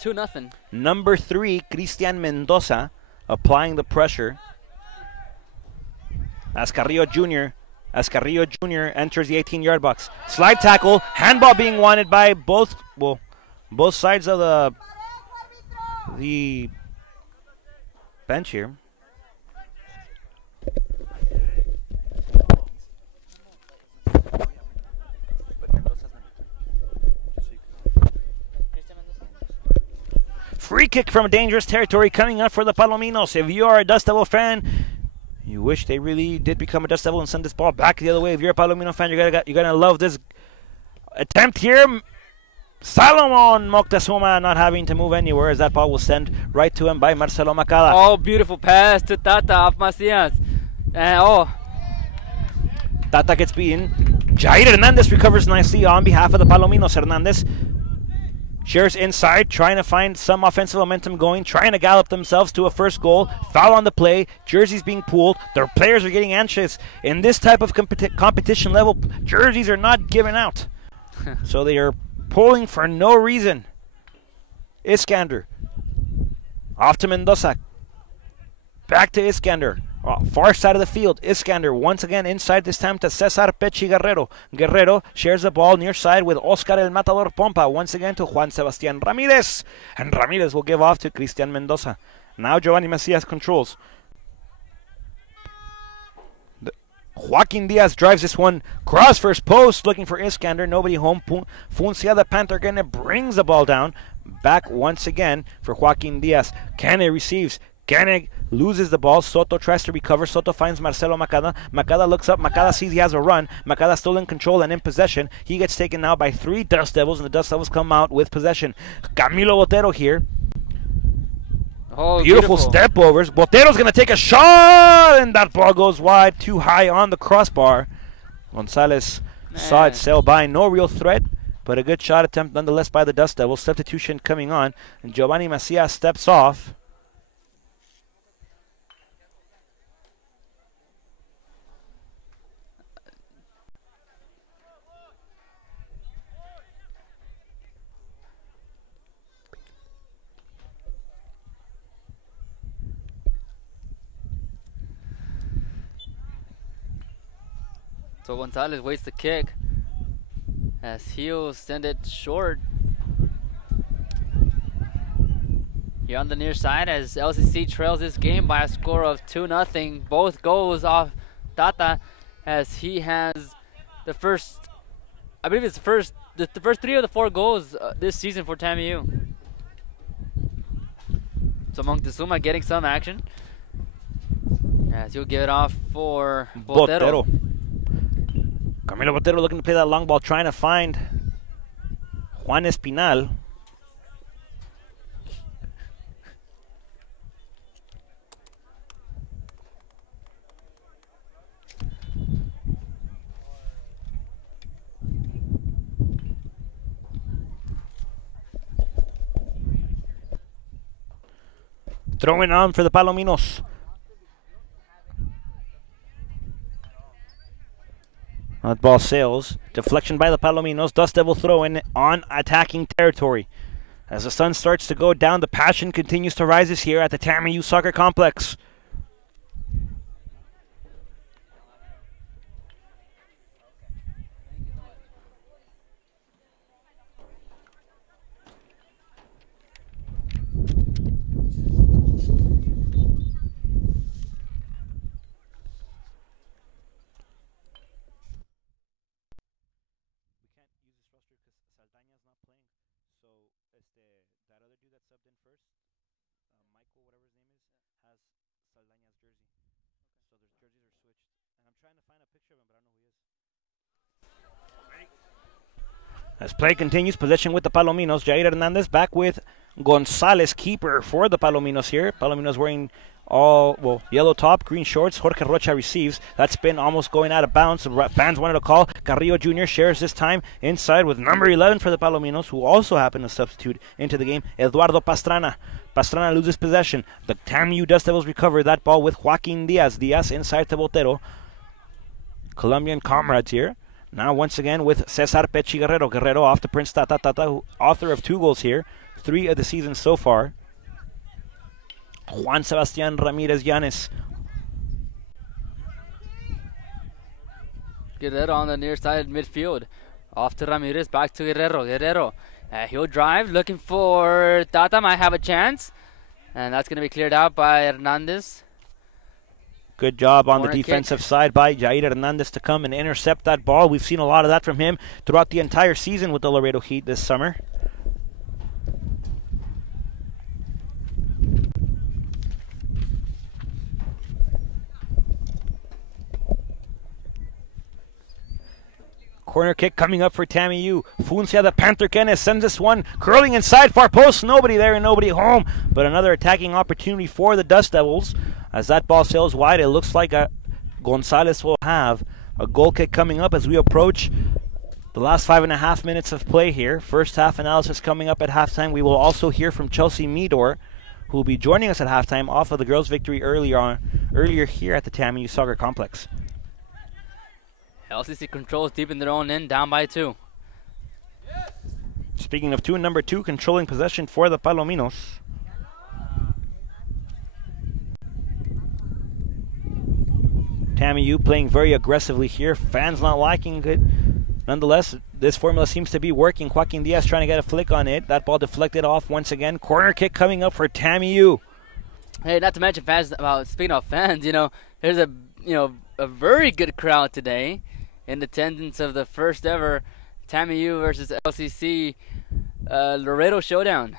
2-0. Number 3, Cristian Mendoza, applying the pressure. As Carrillo Jr. enters the 18-yard box. Slide tackle, handball being wanted by both sides of the bench here. Free kick from dangerous territory coming up for the Palominos. If you are a Dust Devil fan, you wish they really did become a Dust Devil and send this ball back the other way. If you're a Palomino fan, you're gonna love this attempt here. Salomon Moctezuma not having to move anywhere as that ball will send right to him by Marcelo Macada. Oh, beautiful pass to Tata off Macias. Tata gets beaten. Jair Hernandez recovers nicely on behalf of the Palominos. Hernandez shares inside, trying to find some offensive momentum going, trying to gallop themselves to a first goal. Foul on the play. Jerseys being pulled. Their players are getting anxious. In this type of competition level, jerseys are not given out. So they are pulling for no reason. Iskander. Off to Mendoza. Back to Iskander. Far side of the field. Iskander once again inside, this time to Cesar Pechi Guerrero. Guerrero shares the ball near side with Oscar El Matador Pompa. Once again to Juan Sebastian Ramirez. And Ramirez will give off to Cristian Mendoza. Now Giovanni Macias controls. Joaquin Diaz drives this one cross first post, looking for Iskander. Nobody home. Funcia the Panther Kene brings the ball down. Back once again for Joaquin Diaz. Kene receives. Kene loses the ball. Soto tries to recover. Soto finds Marcelo Macada. Macada looks up. Macada sees he has a run. Macada still in control and in possession. He gets taken now by 3 Dust Devils, and the Dust Devils come out with possession. Camilo Botero here. Oh, beautiful step overs. Botero's going to take a shot, and that ball goes wide, too high on the crossbar. Gonzalez saw it sail by. No real threat, but a good shot attempt nonetheless by the Dust Devils. Substitution coming on, and Giovanni Macias steps off. So Gonzalez waits the kick as he'll send it short. here on the near side as LCC trails this game by a score of 2-0. Both goals off Tata as he has the first, I believe it's the first 3 of the 4 goals this season for TAMIU. So Moctezuma getting some action as he'll give it off for Botero. Camilo Botero looking to play that long ball, trying to find Juan Espinal. Throwing on for the Palominos. That ball sails. Deflection by the Palominos. Dust Devil throw in on attacking territory. As the sun starts to go down, the passion continues to rise here at the TAMIU Soccer Complex. As play continues, possession with the Palominos. Jair Hernandez back with Gonzalez, keeper for the Palominos here. Palominos wearing yellow top, green shorts. Jorge Rocha receives. That spin almost going out of bounds. The fans wanted to call. Carrillo Jr. shares this time inside with number 11 for the Palominos, who also happened to substitute into the game, Eduardo Pastrana. Pastrana loses possession. The TAMIU Dust Devils recover that ball with Joaquin Diaz. Diaz inside to Botero. Colombian comrades here. Now once again with Cesar Pechi Guerrero. Guerrero off to Prince Tata. Tata, author of 2 goals here. 3 of the season so far. Juan Sebastian Ramirez Llanes. Guerrero on the near side midfield. Off to Ramirez, back to Guerrero. Guerrero, he'll drive, looking for Tata, might have a chance. And that's going to be cleared out by Hernandez. Good job on the defensive side by Jair Hernandez to come and intercept that ball. We've seen a lot of that from him throughout the entire season with the Laredo Heat this summer. Corner kick coming up for TAMIU. Funcia, the Panther Kenneth, sends this one curling inside far post. Nobody there and nobody home. But another attacking opportunity for the Dust Devils. As that ball sails wide, it looks like Gonzalez will have a goal kick coming up as we approach the last 5.5 minutes of play here. First half analysis coming up at halftime. We will also hear from Chelsea Meador, who will be joining us at halftime off of the girls' victory earlier here at the TAMIU Soccer Complex. LCC controls deep in their own end, down by 2. Speaking of 2, number 2 controlling possession for the Palominos. TAMIU playing very aggressively here. Fans not liking it. Nonetheless, this formula seems to be working. Joaquin Diaz trying to get a flick on it. That ball deflected off once again. Corner kick coming up for TAMIU. Hey, not to mention fans. Speaking of fans, there's a very good crowd today in attendance of the first ever TAMIU versus LCC Laredo showdown.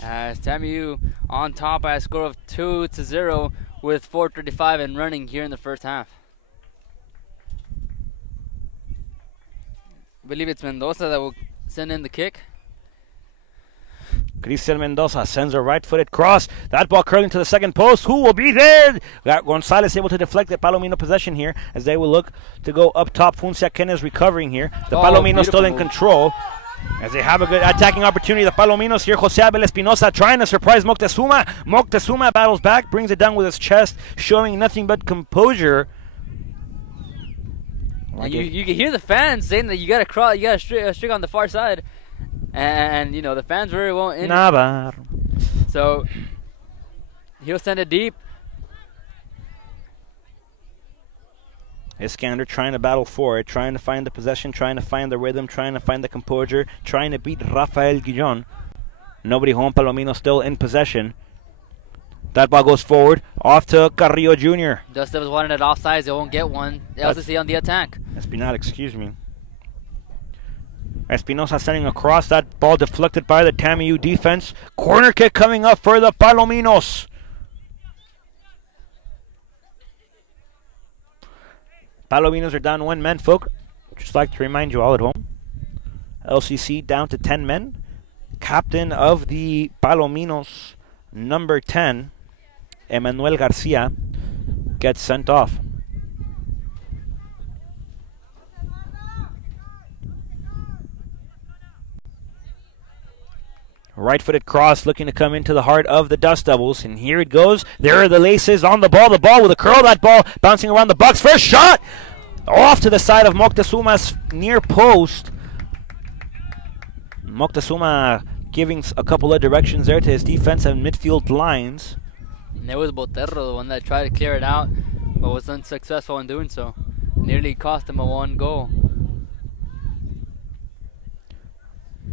As TAMIU on top by a score of 2-0 with 4:35 and running here in the first half. I believe it's Mendoza that will send in the kick. Cristian Mendoza sends a right-footed cross. That ball curling to the second post. Who will be there? Gonzalez able to deflect the Palomino possession here as they will look to go up top. Funcia Ken recovering here. The Palomino still in control as they have a good attacking opportunity. The Palominos here. Jose Abel Espinosa trying to surprise Moctezuma. Moctezuma battles back, brings it down with his chest, showing nothing but composure. You can hear the fans saying that you got to cross, you got to string on the far side. And, the fans very well in it. So, he'll send it deep. Iskander trying to battle for it, trying to find the possession, trying to find the rhythm, trying to find the composure, trying to beat Rafael Guillon. Nobody home. Palomino still in possession. That ball goes forward, off to Carrillo Jr. Dustdevils wanted it offsides. They won't get one. LCC on the attack. Espinal, excuse me. Espinosa sending across. That ball deflected by the TAMIU defense. Corner kick coming up for the Palominos. Palominos are down 1 man, folk. Just like to remind you all at home. LCC down to 10 men. Captain of the Palominos, number 10, Emmanuel Garcia, gets sent off. Right-footed cross looking to come into the heart of the Dustdevils, and here it goes. There are the laces on the ball. The ball with a curl. That ball bouncing around the box. First shot off to the side of Moctezuma's near post. Moctezuma giving a couple of directions there to his defense and midfield lines. And it was Botero, the one that tried to clear it out, but was unsuccessful in doing so. Nearly cost him a 1 goal.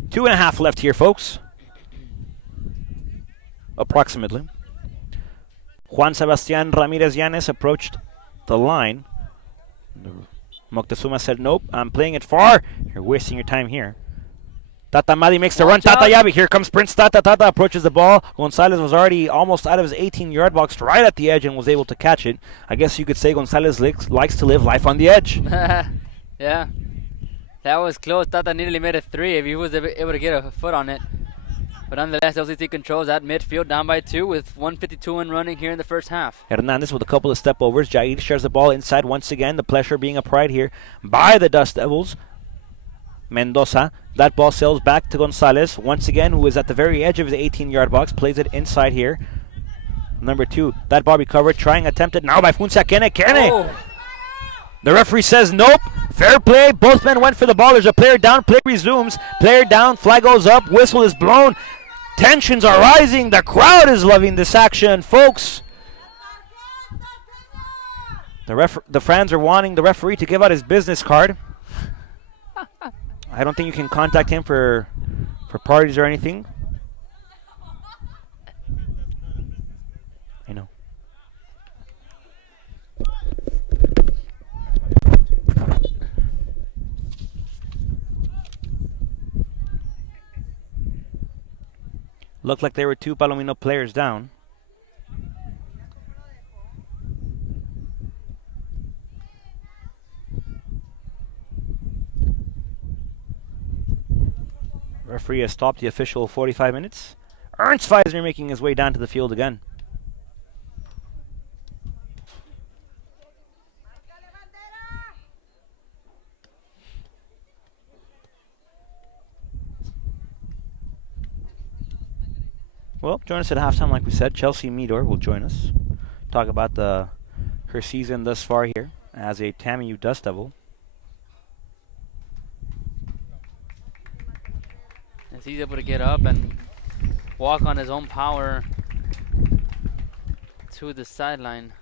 2.5 left here, folks. Approximately. Juan Sebastian Ramirez Llanes approached the line. Moctezuma said, nope, I'm playing it far. You're wasting your time here. Tata Madi makes the run. Tata Yabi. Here comes Prince Tata. Tata approaches the ball. Gonzalez was already almost out of his 18-yard box, right at the edge, and was able to catch it. I guess you could say Gonzalez likes to live life on the edge. Yeah. That was close. Tata nearly made a 3 if he was able to get a foot on it. But nonetheless, LCC controls that midfield down by 2 with 1:52 in running here in the first half. Hernandez with a couple of step overs. Jair shares the ball inside once again. The pressure being applied here by the Dustdevils. Mendoza, that ball sails back to Gonzalez once again, who is at the very edge of his 18-yard box, plays it inside here. Number 2, that ball recovered, attempted now by Funcia Kene. Oh. The referee says nope, fair play, both men went for the ball. There's a player down, play resumes, player down, flag goes up, whistle is blown. Tensions are rising, the crowd is loving this action, folks. The fans are wanting the referee to give out his business card. I don't think you can contact him for parties or anything. I know. Looked like there were 2 Palomino players down. Referee has stopped the official 45 minutes. Ernst Feisner making his way down to the field again. Well, join us at halftime, like we said. Chelsea Meador will join us. Talk about her season thus far here as a TAMIU Dustdevil. As he's able to get up and walk on his own power to the sideline.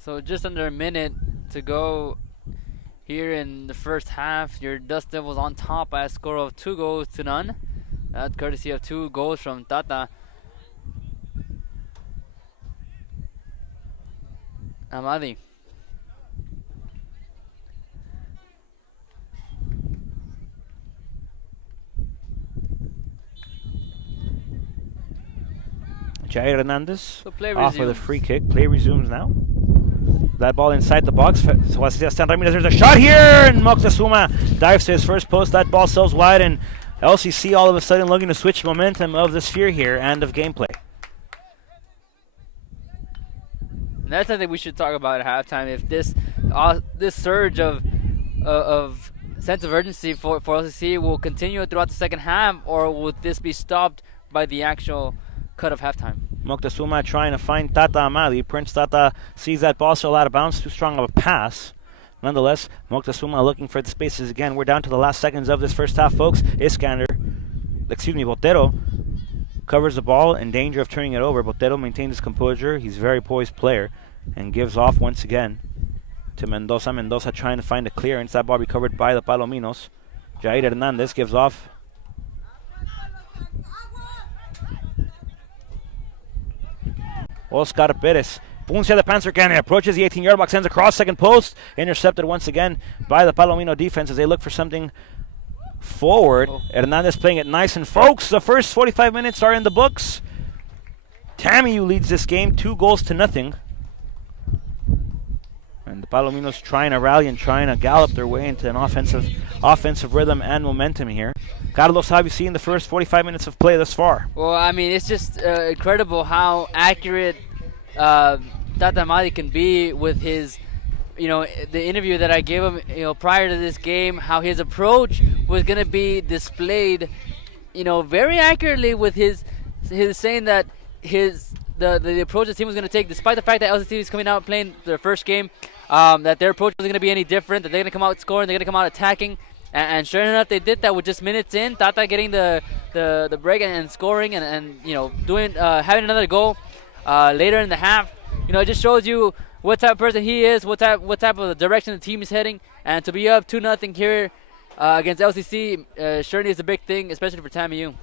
So just under a minute to go here in the first half. Your Dustdevils on top by a score of 2-0. That's courtesy of 2 goals from Tata Amadi. Jair Hernandez Play off with a free kick. Play resumes now. That ball inside the box. Sebastian Ramirez, there's a shot here, and Moctezuma dives to his first post. That ball sails wide, and LCC all of a sudden looking to switch momentum of the sphere here and of gameplay. That's something we should talk about at halftime. If this surge of sense of urgency for LCC will continue throughout the second half, or will this be stopped by the actual cut of halftime? Moctezuma trying to find Tata Amadi. Prince Tata sees that ball still out of bounds. Too strong of a pass. Nonetheless, Moctezuma looking for the spaces again. We're down to the last seconds of this first half, folks. Botero covers the ball in danger of turning it over. Botero maintains his composure. He's a very poised player and gives off once again. to Mendoza. Mendoza trying to find a clearance. That ball recovered by the Palominos. Jair Hernandez gives off. Oscar Perez. Puncia the Panzer Cannon approaches the 18-yard box, sends across second post. Intercepted once again by the Palomino defense as they look for something forward. Hernandez playing it nice. And folks, the first 45 minutes are in the books. TAMIU leads this game 2-0. And the Palominos trying to rally and trying to gallop their way into an offensive rhythm and momentum here. Carlos, how have you seen the first 45 minutes of play thus far? Well, I mean, it's just incredible how accurate Tata Mali can be with his, the interview that I gave him, prior to this game, how his approach was going to be displayed, very accurately with his saying that the approach the team was going to take, despite the fact that LCC is coming out playing their first game, that their approach wasn't going to be any different, that they're going to come out scoring, they're going to come out attacking. And sure enough, they did that with just minutes in. Tata getting the break and scoring and doing having another goal later in the half. It just shows you what type of person he is, what type of direction the team is heading. And to be up 2-0 here against LCC surely is a big thing, especially for TAMIU.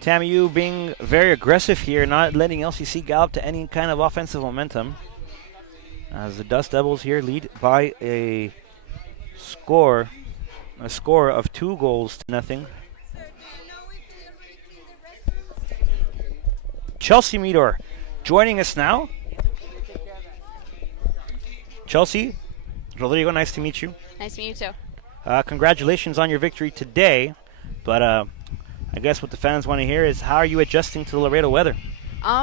TAMIU being very aggressive here, not letting LCC gallop to any kind of offensive momentum. As the Dust Devils here lead by a score of 2-0. Chelsea Meador joining us now. Chelsea, Rodrigo, nice to meet you. Nice to meet you too. Congratulations on your victory today, but I guess what the fans want to hear is how are you adjusting to the Laredo weather?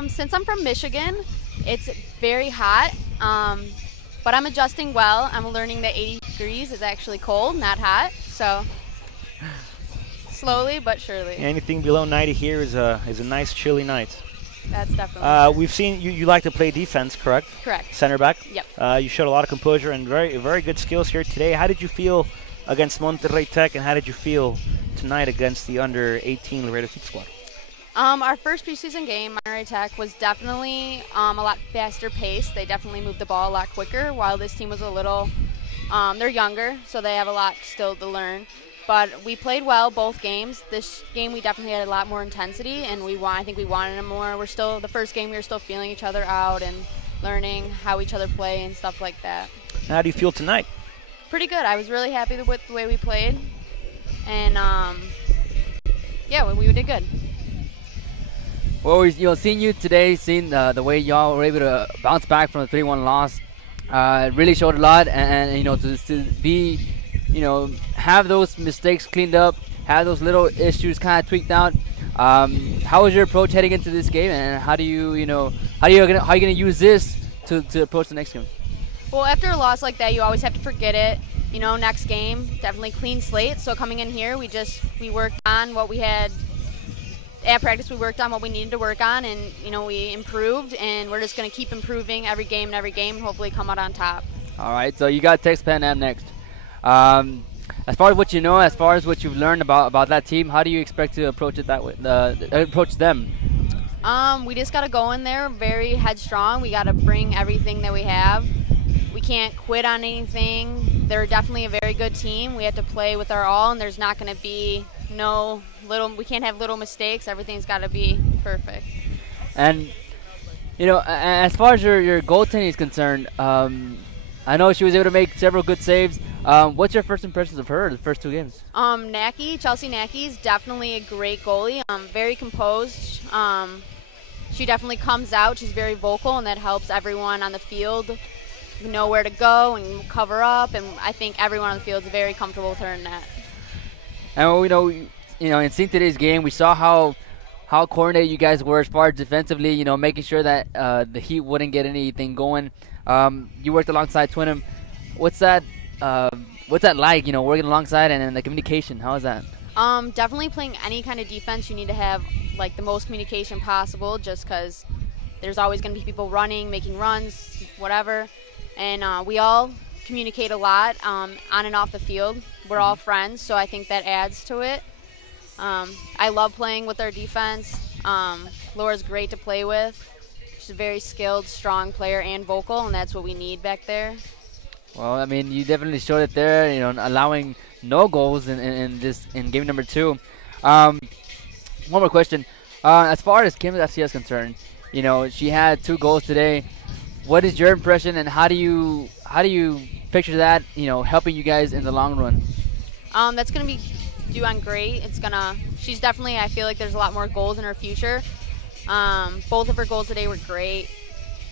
Since I'm from Michigan, it's very hot, but I'm adjusting well. I'm learning that 80 degrees is actually cold, not hot, so slowly but surely. Anything below 90 here is a nice chilly night. That's definitely We've seen you like to play defense, correct? Correct. Center back? Yep. You showed a lot of composure and very, very good skills here today. How did you feel against Monterrey Tech, and how did you feel tonight against the under-18 Laredo Heat squad? Our first preseason game, Monterrey Tech, was definitely a lot faster paced. They definitely moved the ball a lot quicker, while this team was a little, they're younger, so they have a lot still to learn. But we played well both games. This game we definitely had a lot more intensity, and I think we wanted it more. The first game we were still feeling each other out and learning how each other play and stuff like that. How do you feel tonight? Pretty good. I was really happy with the way we played, and we did good. Well, seeing you today, seeing the way y'all were able to bounce back from the 3-1 loss, really showed a lot. And to be, have those mistakes cleaned up, have those little issues kind of tweaked out. How was your approach heading into this game, and how are you gonna use this to approach the next game? Well, after a loss like that, you always have to forget it. Next game, definitely clean slate. So coming in here, we worked on what we had. At practice, we worked on what we needed to work on, and we improved, and we're just going to keep improving every game, and hopefully come out on top. All right, so you got Texas A&M next. As far as what you know, as far as what you've learned about that team, how do you expect to approach it that way? Approach them? We just got to go in there very headstrong. We got to bring everything that we have. We can't quit on anything. They're definitely a very good team. We have to play with our all, and there's not going to be we can't have little mistakes. Everything's got to be perfect. And as far as your goaltending is concerned, I know she was able to make several good saves. What's your first impressions of her the first two games? Chelsea Nacky is definitely a great goalie. Very composed. She definitely comes out. She's very vocal, and that helps everyone on the field know where to go and cover up. And I think everyone on the field is very comfortable with her in that. And in seeing today's game, we saw how coordinated you guys were as far as defensively. Making sure that the Heat wouldn't get anything going. You worked alongside Twinham. What's that like? Working alongside and the communication. How is that? Definitely playing any kind of defense, you need to have the most communication possible. Just because there's always going to be people running, making runs, whatever. And we all communicate a lot on and off the field. We're all friends, so I think that adds to it. I love playing with our defense. Laura's great to play with. She's a very skilled, strong player and vocal, and that's what we need back there. Well, I mean, you definitely showed it there, you know, allowing no goals in game number 2. One more question. As far as Kim Garcia is concerned, you know, she had 2 goals today. What is your impression, and how do you picture that, you know, helping you guys in the long run? That's going to be doing great. She's definitely, I feel like there's a lot more goals in her future. Both of her goals today were great.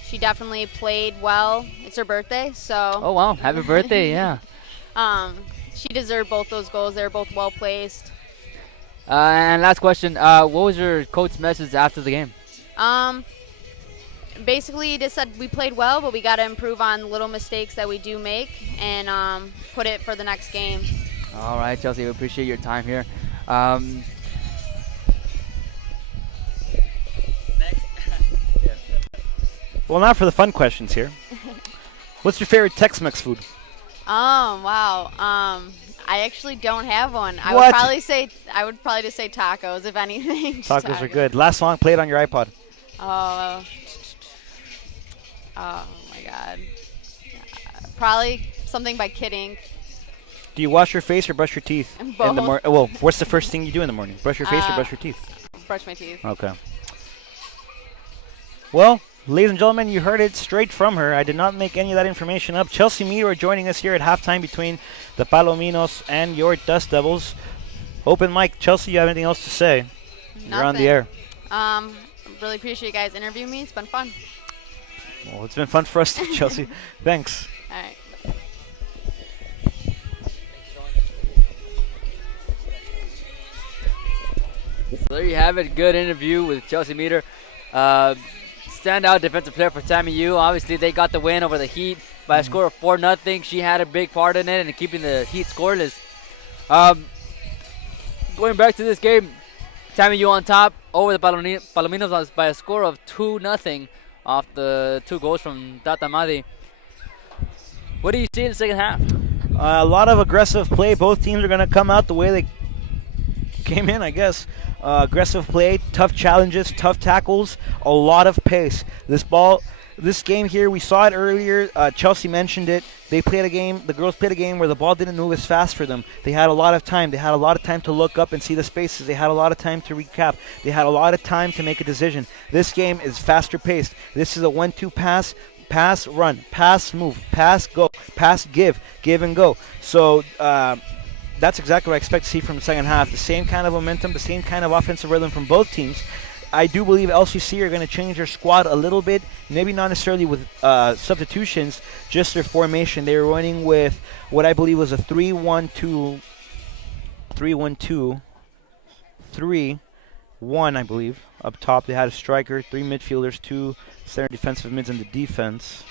She definitely played well. It's her birthday, so. Oh, wow. Happy birthday, yeah. She deserved both those goals. They were both well placed. And last question, what was your coach's message after the game? Basically, he just said we played well, but we got to improve on little mistakes that we do make and put it for the next game. All right, Chelsea, we appreciate your time here. Well, now for the fun questions here. What's your favorite Tex-Mex food? Wow. I actually don't have one. I What? would probably just say tacos, if anything. Tacos are good. Last song played on your iPod. Oh my God. Probably something by Kid Ink. Do you wash your face or brush your teeth? Both. In the well, what's the first thing you do in the morning? Brush your face or brush your teeth? Brush my teeth. Okay. Well, ladies and gentlemen, you heard it straight from her. I did not make any of that information up. Chelsea Meador joining us here at halftime between the Palominos and your Dust Devils. Open mic. Chelsea, you have anything else to say? Nothing. You're on the air. Really appreciate you guys interviewing me. It's been fun. Well, it's been fun for us too, Chelsea. Thanks. All right. So there you have it. Good interview with Chelsea Meador. Standout defensive player for TAMIU. Obviously, they got the win over the Heat by a score of 4-0. She had a big part in it and keeping the Heat scoreless. Going back to this game, TAMIU on top over the Palominos by a score of 2-0 off the 2 goals from Tata Madi. What do you see in the second half? A lot of aggressive play. Both teams are going to come out the way they came in, I guess. Aggressive play, tough challenges, tough tackles, a lot of pace. This game here, we saw it earlier. Chelsea mentioned it. They played a game. The girls played a game where the ball didn't move as fast for them. They had a lot of time. They had a lot of time to look up and see the spaces. They had a lot of time to recap. They had a lot of time to make a decision. This game is faster paced. This is a 1-2 pass. Pass, run, pass, move, pass, go, pass, give and go. So that's exactly what I expect to see from the second half. The same kind of momentum, the same kind of offensive rhythm from both teams. I do believe LCC are going to change their squad a little bit, maybe not necessarily with substitutions, just their formation. They were running with what I believe was a 3-1-2, 3-1-2, 3-1, I believe. Up top, they had a striker, 3 midfielders, 2 center defensive mids in the defense.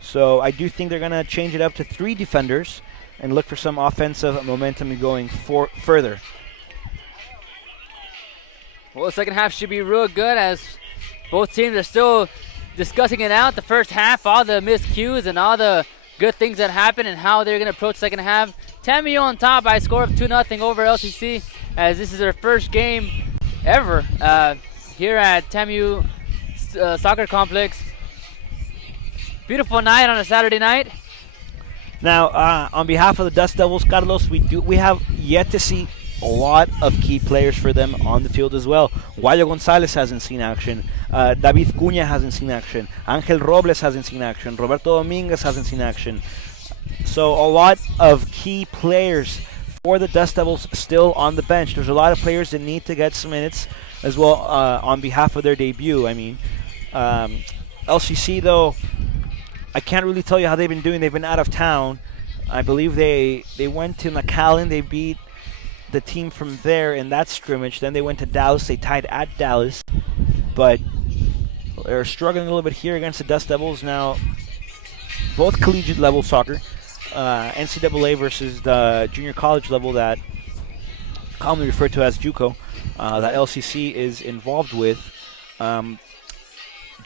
So I do think they're going to change it up to 3 defenders and look for some offensive momentum going further. Well, the second half should be real good as both teams are still discussing it out. The first half, all the missed cues and all the good things that happened and how they're going to approach the second half. TAMIU on top by a score of 2-0 over LCC, as this is their first game ever here at TAMIU Soccer Complex. Beautiful night on a Saturday night. Now, on behalf of the Dust Devils, Carlos, we have yet to see a lot of key players for them on the field as well. Guayo Gonzalez hasn't seen action. David Cunha hasn't seen action. Angel Robles hasn't seen action. Roberto Dominguez hasn't seen action. So a lot of key players for the Dust Devils still on the bench. There's a lot of players that need to get some minutes as well on behalf of their debut. I mean, LCC, though, I can't really tell you how they've been doing. They've been out of town. I believe they went to McAllen. They beat the team from there in that scrimmage. Then they went to Dallas. They tied at Dallas. But they're struggling a little bit here against the Dust Devils. Now, both collegiate level soccer, NCAA versus the junior college level that commonly referred to as JUCO, that LCC is involved with.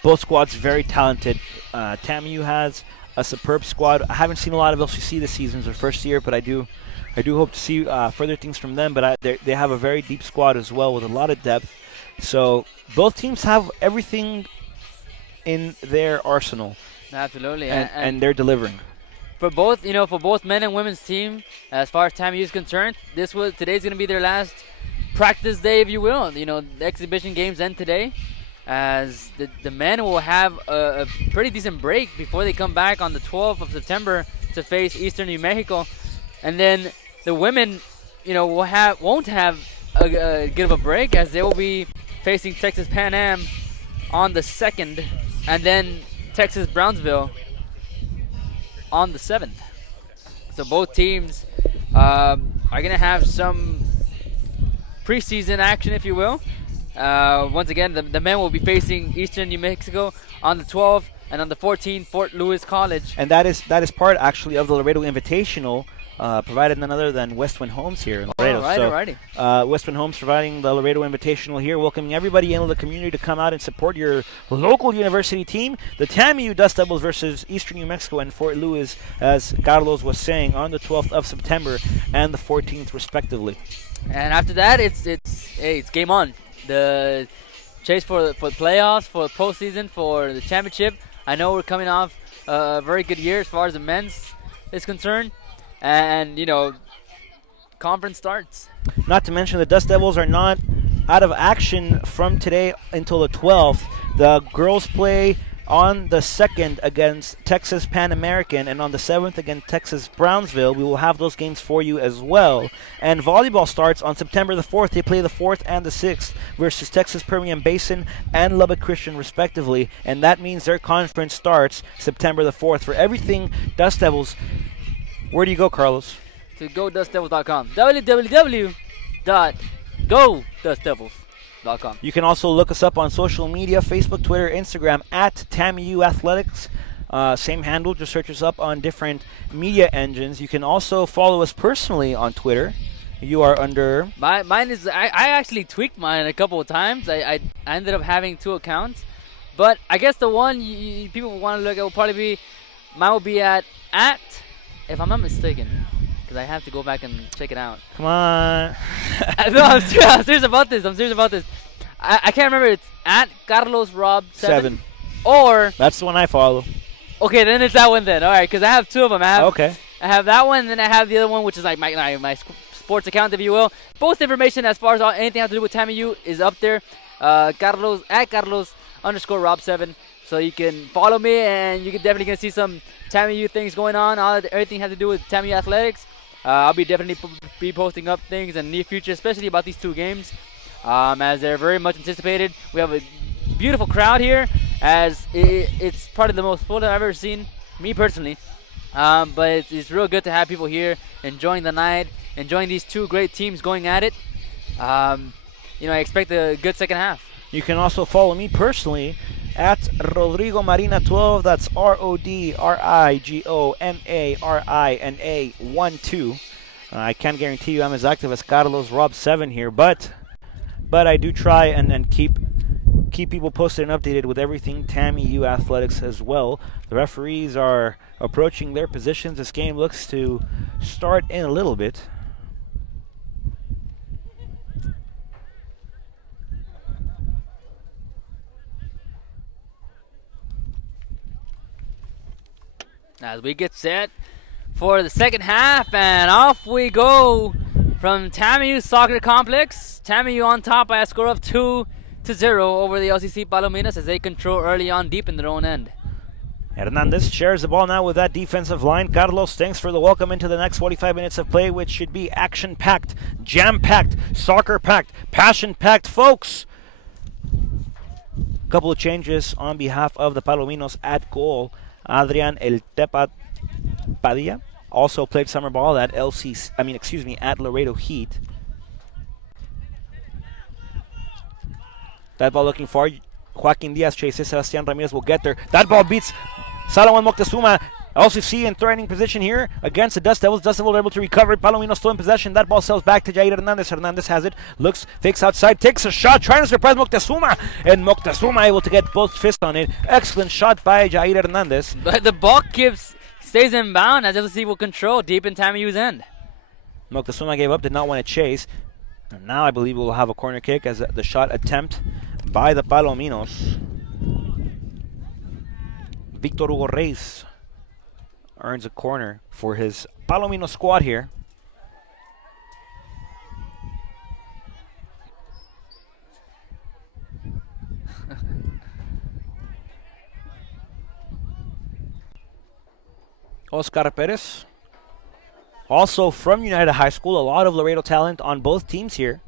Both squads very talented. TAMIU has a superb squad. I haven't seen a lot of LCC this season. It's their first year, but I do hope to see further things from them. But they have a very deep squad as well with a lot of depth. So both teams have everything in their arsenal. Absolutely. And they're delivering. For both, for both men and women's team, as far as TAMIU is concerned, today's going to be their last practice day, if you will. The exhibition games end today, as the men will have a pretty decent break before they come back on the 12th of September to face Eastern New Mexico, and then the women, won't have a good of a break, as they will be facing Texas A&M on the 2nd, and then Texas Brownsville on the 7th. So both teams are going to have some preseason action, if you will. Once again, the men will be facing Eastern New Mexico on the 12th, and on the 14th, Fort Lewis College. And that is part actually of the Laredo Invitational, provided none other than Westwind Homes here in Laredo. Alrighty. Westwind Homes providing the Laredo Invitational here, welcoming everybody in the community to come out and support your local university team. The TAMIU Dustdevils versus Eastern New Mexico and Fort Lewis, as Carlos was saying, on the 12th of September and the 14th, respectively. And after that, it's game on. The chase for the playoffs, for the postseason, for the championship. I know we're coming off a very good year as far as the men's is concerned. And, conference starts. Not to mention the Dust Devils are not out of action from today until the 12th. The girls play on the 2nd against Texas Pan American, and on the 7th against Texas Brownsville. We will have those games for you as well. And volleyball starts on September the 4th. They play the 4th and the 6th versus Texas Permian Basin and Lubbock Christian, respectively. And that means their conference starts September the 4th. For everything Dust Devils, where do you go, Carlos? To GoDustDevils.com. www.GoDustDevils.com. You can also look us up on social media, Facebook, Twitter, Instagram, at TAMIU Athletics. Same handle, just search us up on different media engines. You can also follow us personally on Twitter. You are under... Mine is... I actually tweaked mine a couple of times. I ended up having 2 accounts. But I guess the one people want to look at will probably be... Mine will be at if I'm not mistaken, because I have to go back and check it out. Come on. No, I'm serious about this. I can't remember. It's at Carlos Rob 7. Or... That's the one I follow. Okay, then it's that one then. All right, because I have 2 of them. Okay. I have that one, and then I have the other one, which is like my sports account, if you will. Both information as far as anything has to do with TAMIU is up there. Carlos_Rob 7. So you can follow me, and you can definitely gonna see some TAMIU things going on. Everything has to do with TAMIU athletics. I'll be definitely be posting up things in the near future, especially about these 2 games, as they're very much anticipated. We have a beautiful crowd here, as it's probably the most full I've ever seen, me personally. But it's real good to have people here enjoying the night, enjoying these 2 great teams going at it. I expect a good second half. You can also follow me personally at Rodrigo Marina 12. That's RODRIGOMARINA 12. I can't guarantee you I'm as active as Carlos Rob 7 here, but I do try and keep people posted and updated with everything TAMIU athletics as well. The referees are approaching their positions. This game looks to start in a little bit. As we get set for the second half, and off we go from TAMIU Soccer Complex. TAMIU on top by a score of 2-0 over the LCC Palominos, as they control early on deep in their own end. Hernandez shares the ball now with that defensive line. Carlos, thanks for the welcome into the next 45 minutes of play, which should be action-packed, jam-packed, soccer-packed, passion-packed, folks. A couple of changes on behalf of the Palominos at goal. Adrian El Tepa Padilla also played summer ball at at Laredo Heat. That ball looking for Joaquin Diaz chases. Sebastian Ramirez will get there. That ball beats Salomon Moctezuma. LCC in threatening position here against the Dust Devils. Dust Devils are able to recover. Palomino still in possession. That ball sells back to Jair Hernandez. Hernandez has it. Looks, fakes outside, takes a shot, trying to surprise Moctezuma. And Moctezuma able to get both fists on it. Excellent shot by Jair Hernandez. But the ball stays in bound, as LCC will control deep in TAMIU's end. Moctezuma gave up, did not want to chase. And now I believe we'll have a corner kick as the shot attempt by the Palominos. Victor Hugo Reyes earns a corner for his Palomino squad here. Oscar Perez, also from United High School. A lot of Laredo talent on both teams here.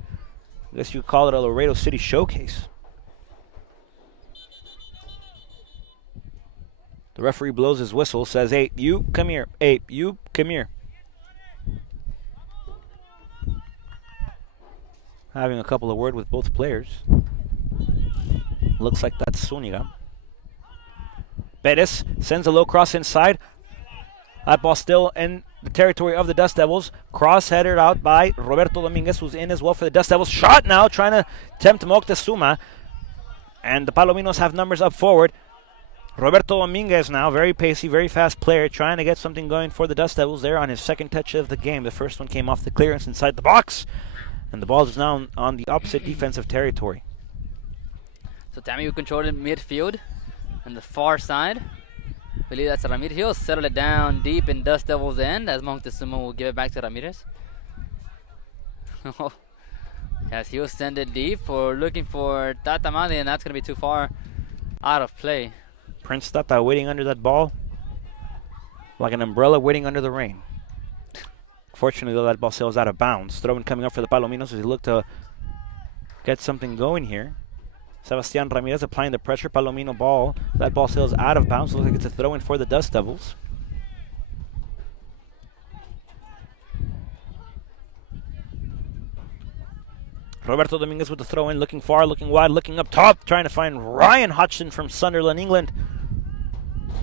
I guess you could call it a Laredo City showcase. The referee blows his whistle, says, "Hey, you come here. Hey, you come here." Having a couple of words with both players. Looks like that's Zuniga. Perez sends a low cross inside. That ball still in the territory of the Dust Devils. Cross headed out by Roberto Dominguez, who's in as well for the Dust Devils. Shot now, trying to tempt Moctezuma. And the Palominos have numbers up forward. Roberto Dominguez now, very pacey, very fast player, trying to get something going for the Dust Devils there on his second touch of the game. The first one came off the clearance inside the box. And the ball is now on the opposite defensive territory. So TAMIU controlled in midfield on the far side. I believe that's Ramirez. He'll settle it down deep in Dust Devils' end as Moctezuma will give it back to Ramirez. Yes, he'll send it deep for looking for Tata Mali, and that's going to be too far out of play. Prince Tata waiting under that ball like an umbrella waiting under the rain. Fortunately, though, that ball sails out of bounds. Throw-in coming up for the Palominos as they look to get something going here. Sebastian Ramirez applying the pressure. Palomino ball. That ball sails out of bounds. Looks like it's a throw-in for the Dust Devils. Roberto Dominguez with the throw-in, looking far, looking wide, looking up top, trying to find Ryan Hodgson from Sunderland, England.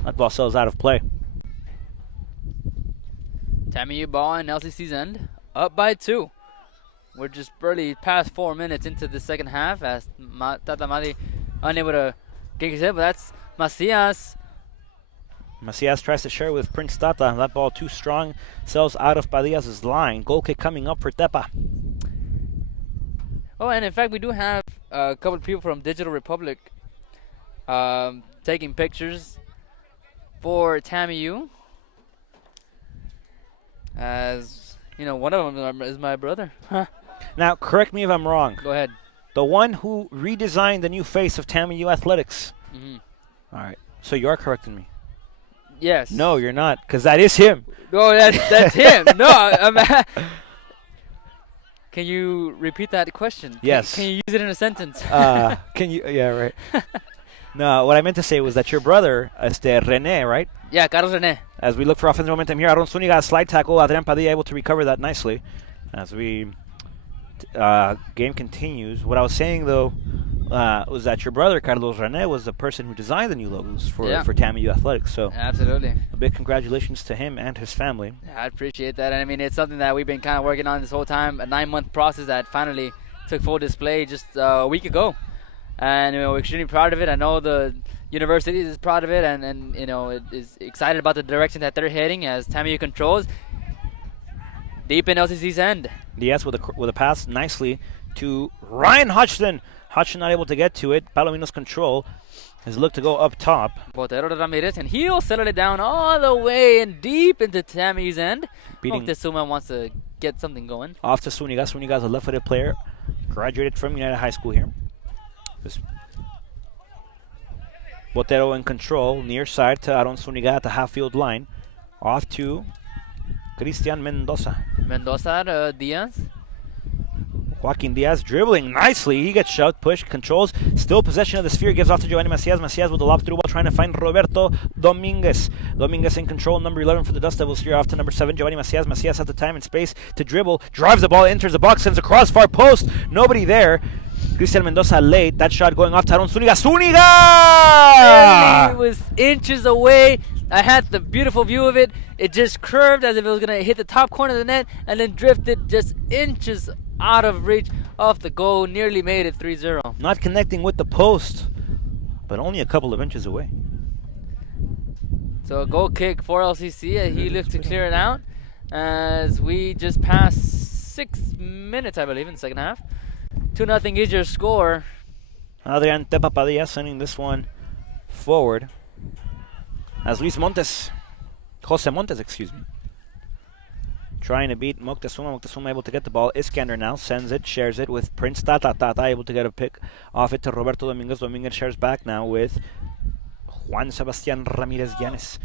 That ball sails out of play. TAMIU ball in LCC's end, up by 2. We're just barely past 4 minutes into the second half as Tata Mali unable to get his head, but that's Macias. Macias tries to share with Prince Tata. That ball too strong, sails out of Padillas' line. Goal kick coming up for Tepa. Oh, and in fact, we do have a couple of people from Digital Republic taking pictures for TAMIU. As, you know, one of them is my brother. Now, correct me if I'm wrong. Go ahead. The one who redesigned the new face of TAMIU Athletics. Mm-hmm. All right. So you are correcting me. Yes. No, you're not, because that is him. Oh, that's him. No, can you repeat that question? Yes. Can you use it in a sentence? Can you? Yeah, right. No, what I meant to say was that your brother, René, right? Yeah, Carlos René. As we look for offensive momentum here, Aaron Zuniga, slide tackle. Adrian Padilla able to recover that nicely. As we game continues. What I was saying, though, was that your brother, Carlos René, was the person who designed the new logos for TAMIU Athletics. So absolutely. A big congratulations to him and his family. Yeah, I appreciate that. And I mean, it's something that we've been kind of working on this whole time, a 9-month process that finally took full display just a week ago. And, you know, we're extremely proud of it. I know the university is proud of it and you know, it is excited about the direction that they're heading as TAMIU controls deep in LCC's end. Yes, with a pass nicely to Ryan Hodgson. Hodgson not able to get to it. Palominos control. His look to go up top. Botero Ramirez, and he'll settle it down all the way and deep into TAMIU's end. Moctezuma wants to get something going. Off to Zuniga. Zuniga is a left-footed player. Graduated from United High School here. Botero in control. Near side to Aaron Zuniga at the half-field line. Off to Cristian Mendoza. Mendoza, Diaz. Joaquin Diaz dribbling nicely. He gets shoved, pushed, controls. Still possession of the sphere. Gives off to Giovanni Macias. Macias with the lob through ball trying to find Roberto Dominguez. Dominguez in control. Number 11 for the Dust Devils here. Off to number 7, Giovanni Macias. Macias has the time and space to dribble. Drives the ball, enters the box, sends a crossbar post. Nobody there. Cristian Mendoza late. That shot going off to Aaron Zuniga. Zuniga! It was inches away. I had the beautiful view of it. It just curved as if it was going to hit the top corner of the net and then drifted just inches out of reach off the goal. Nearly made it 3-0. Not connecting with the post, but only a couple of inches away. So a goal kick for LCC. He looks to clear it out as we just passed 6 minutes, I believe, in the second half. 2-0 is your score. Adrian Tepa Padilla sending this one forward. as Luis Montes, Jose Montes, excuse me, trying to beat Moctezuma. Moctezuma able to get the ball. Iskander now sends it, shares it with Prince Tata. Tata able to get a pick off it to Roberto Dominguez. Dominguez shares back now with Juan Sebastian Ramirez Llanes.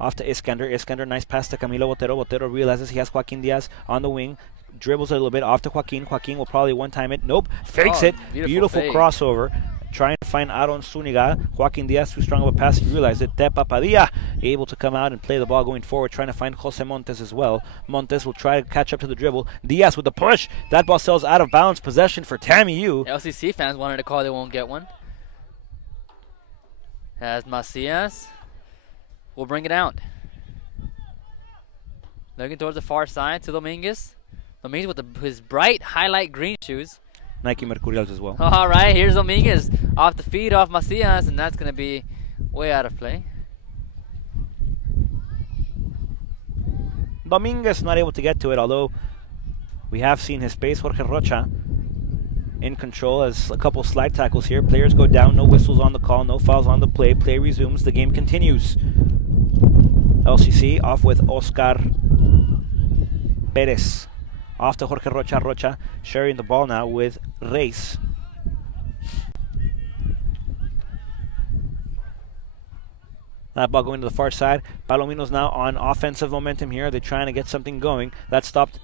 Off to Iskander. Iskander, nice pass to Camilo Botero. Botero realizes he has Joaquin Diaz on the wing. Dribbles a little bit off to Joaquin. Joaquin will probably one-time it. Nope. Fakes it. Beautiful fake. crossover. Trying to find Aaron Zuniga. Joaquin Diaz too strong of a pass. He realized it. Tepa Padilla able to come out and play the ball going forward. Trying to find Jose Montes as well. Montes will try to catch up to the dribble. Diaz with the push. That ball sails out of bounds. Possession for TAMIU. LCC fans wanted to call. They won't get one. As Macias will bring it out. Looking towards the far side to Dominguez. Dominguez with his bright highlight green shoes. Nike Mercurials as well. All right, here's Dominguez off the feed off Macias, and that's going to be way out of play. Dominguez not able to get to it, although we have seen his pace. Jorge Rocha in control as a couple slide tackles here. Players go down, no whistles on the call, no fouls on the play. Play resumes, the game continues. LCC off with Oscar Perez. Off to Jorge Rocha. Rocha sharing the ball now with Reis. That ball going to the far side. Palominos now on offensive momentum here. They're trying to get something going. That stopped.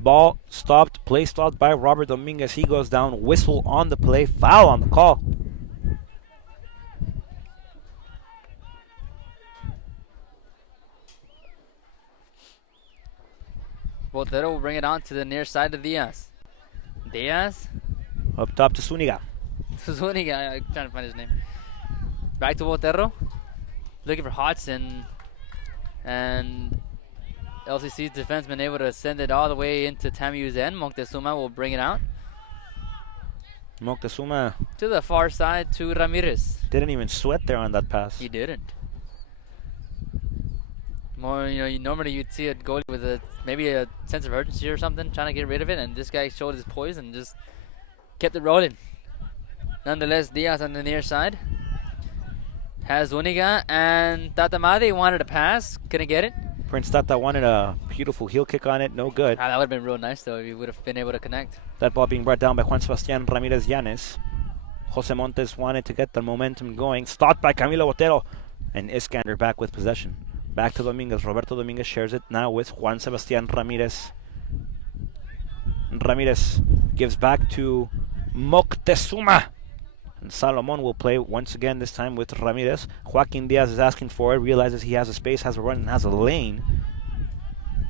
Ball stopped. Play stopped by Robert Dominguez. He goes down. Whistle on the play. Foul on the call. Botero will bring it on to the near side of Diaz. Diaz. Up top to Zuniga. Zuniga, I'm trying to find his name. Back to Botero. Looking for Hodgson. And LCC's defenseman able to send it all the way into TAMIU's end. Moctezuma will bring it out. Moctezuma to the far side to Ramirez. didn't even sweat there on that pass. He didn't. More, normally you'd see a goalie with maybe a sense of urgency or something, trying to get rid of it, and this guy showed his poise and just kept it rolling. Nonetheless, Diaz on the near side has Zuniga, and Tatamadi wanted a pass, couldn't get it. Prince Tata wanted a beautiful heel kick on it, no good. That would have been real nice though if he would have been able to connect. That ball being brought down by Juan Sebastian Ramirez Llanes. Jose Montes wanted to get the momentum going, stopped by Camilo Botero, and Iskander back with possession. Back to Dominguez. Roberto Dominguez shares it now with Juan Sebastian Ramirez. Ramirez gives back to Moctezuma. And Salomon will play once again, this time with Ramirez. Joaquin Diaz is asking for it, realizes he has a space, has a run, and has a lane.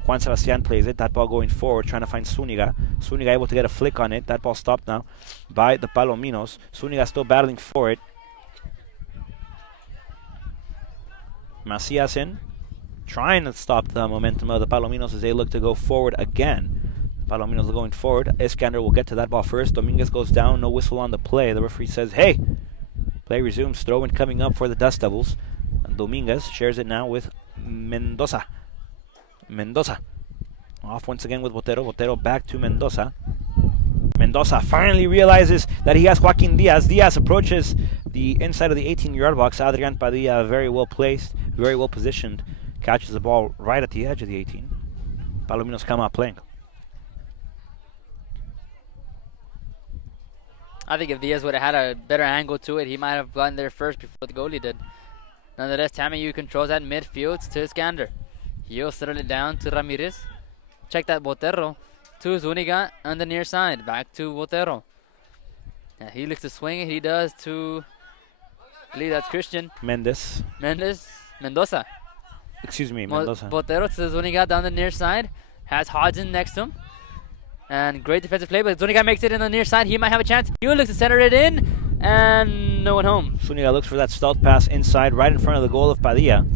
Juan Sebastian plays it. That ball going forward, trying to find Zuniga. Zuniga able to get a flick on it. That ball stopped now by the Palominos. Zuniga still battling for it. Macias in, trying to stop the momentum of the Palominos as they look to go forward again. Palominos are going forward. Iskander will get to that ball first. Dominguez goes down. No whistle on the play. The referee says, hey. Play resumes. Throw-in coming up for the Dust Devils. And Dominguez shares it now with Mendoza. Mendoza. Off once again with Botero. Botero back to Mendoza. Mendoza finally realizes that he has Joaquin Diaz. Diaz approaches the inside of the 18-yard box. Adrian Padilla very well placed, very well positioned. Catches the ball right at the edge of the 18. Palominos come out playing. I think if Diaz would have had a better angle to it, he might have gotten there first before the goalie did. Nonetheless, TAMIU controls that midfield to Iskander. He'll settle it down to Ramirez. Check that Botero to Zuniga on the near side. Back to Botero. Yeah, he looks to swing it. He does to, I believe that's Christian. Mendoza. Excuse me, Mendoza. Botero to Zuniga down the near side. Has Hodgson next to him. And great defensive play, but Zuniga makes it in the near side. He might have a chance. He looks to center it in, and no one home. Zuniga looks for that stealth pass inside, right in front of the goal of Padilla.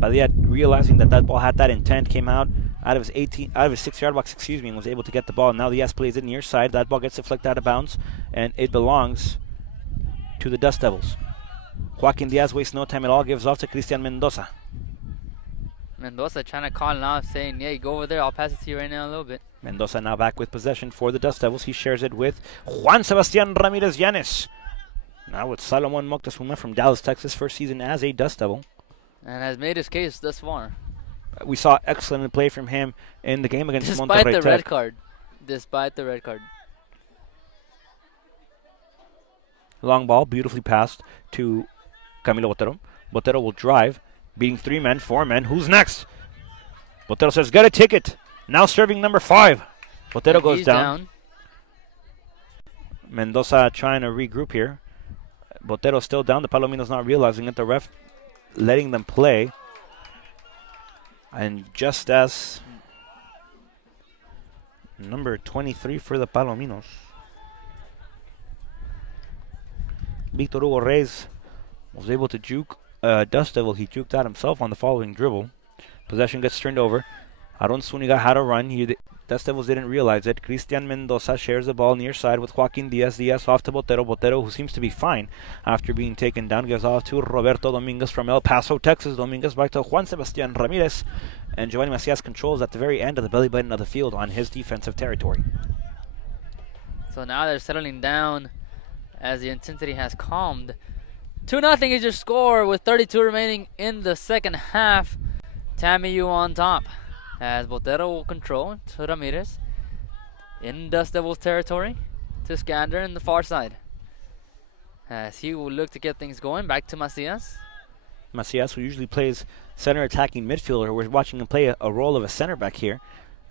Padilla, realizing that that ball had that intent, came out of his 6-yard box, and was able to get the ball. Now Diaz plays it near side. That ball gets deflected out of bounds, and it belongs to the Dust Devils. Joaquin Diaz wastes no time at all, gives off to Cristian Mendoza. Mendoza trying to call it off, saying, yeah, you go over there, I'll pass it to you right now a little bit. Mendoza now back with possession for the Dust Devils. He shares it with Juan Sebastian Ramirez Llanes. Now with Salomon Moctezuma from Dallas, Texas, first season as a Dust Devil. And has made his case thus far. We saw excellent play from him in the game against Despite Monterrey the Tech. red card. Despite the red card. Long ball, beautifully passed to Camilo Botero. Botero will drive, beating 3 men, 4 men. Who's next? Botero says, get a ticket. Now serving number 5. Botero goes down. Mendoza trying to regroup here. Botero still down. The Palominos not realizing it. The ref letting them play. And just as number 23 for the Palominos, Victor Hugo Reyes was able to juke Dustdevil. He juked out himself on the following dribble. Possession gets turned over. Aaron Zuniga had a run. Dustdevils didn't realize it. Cristian Mendoza shares the ball near side with Joaquin Diaz. Diaz off to Botero. Botero, who seems to be fine after being taken down, gives off to Roberto Dominguez from El Paso, Texas. Dominguez back to Juan Sebastian Ramirez. And Giovanni Macias controls at the very end of the belly button of the field on his defensive territory. So now they're settling down as the intensity has calmed. 2-0 is your score with 32 remaining in the second half. TAMIU on top as Botero will control to Ramirez in Dust Devils territory to Skander in the far side as he will look to get things going. Back to Macias. Macias, who usually plays center attacking midfielder. We're watching him play a role of a center back here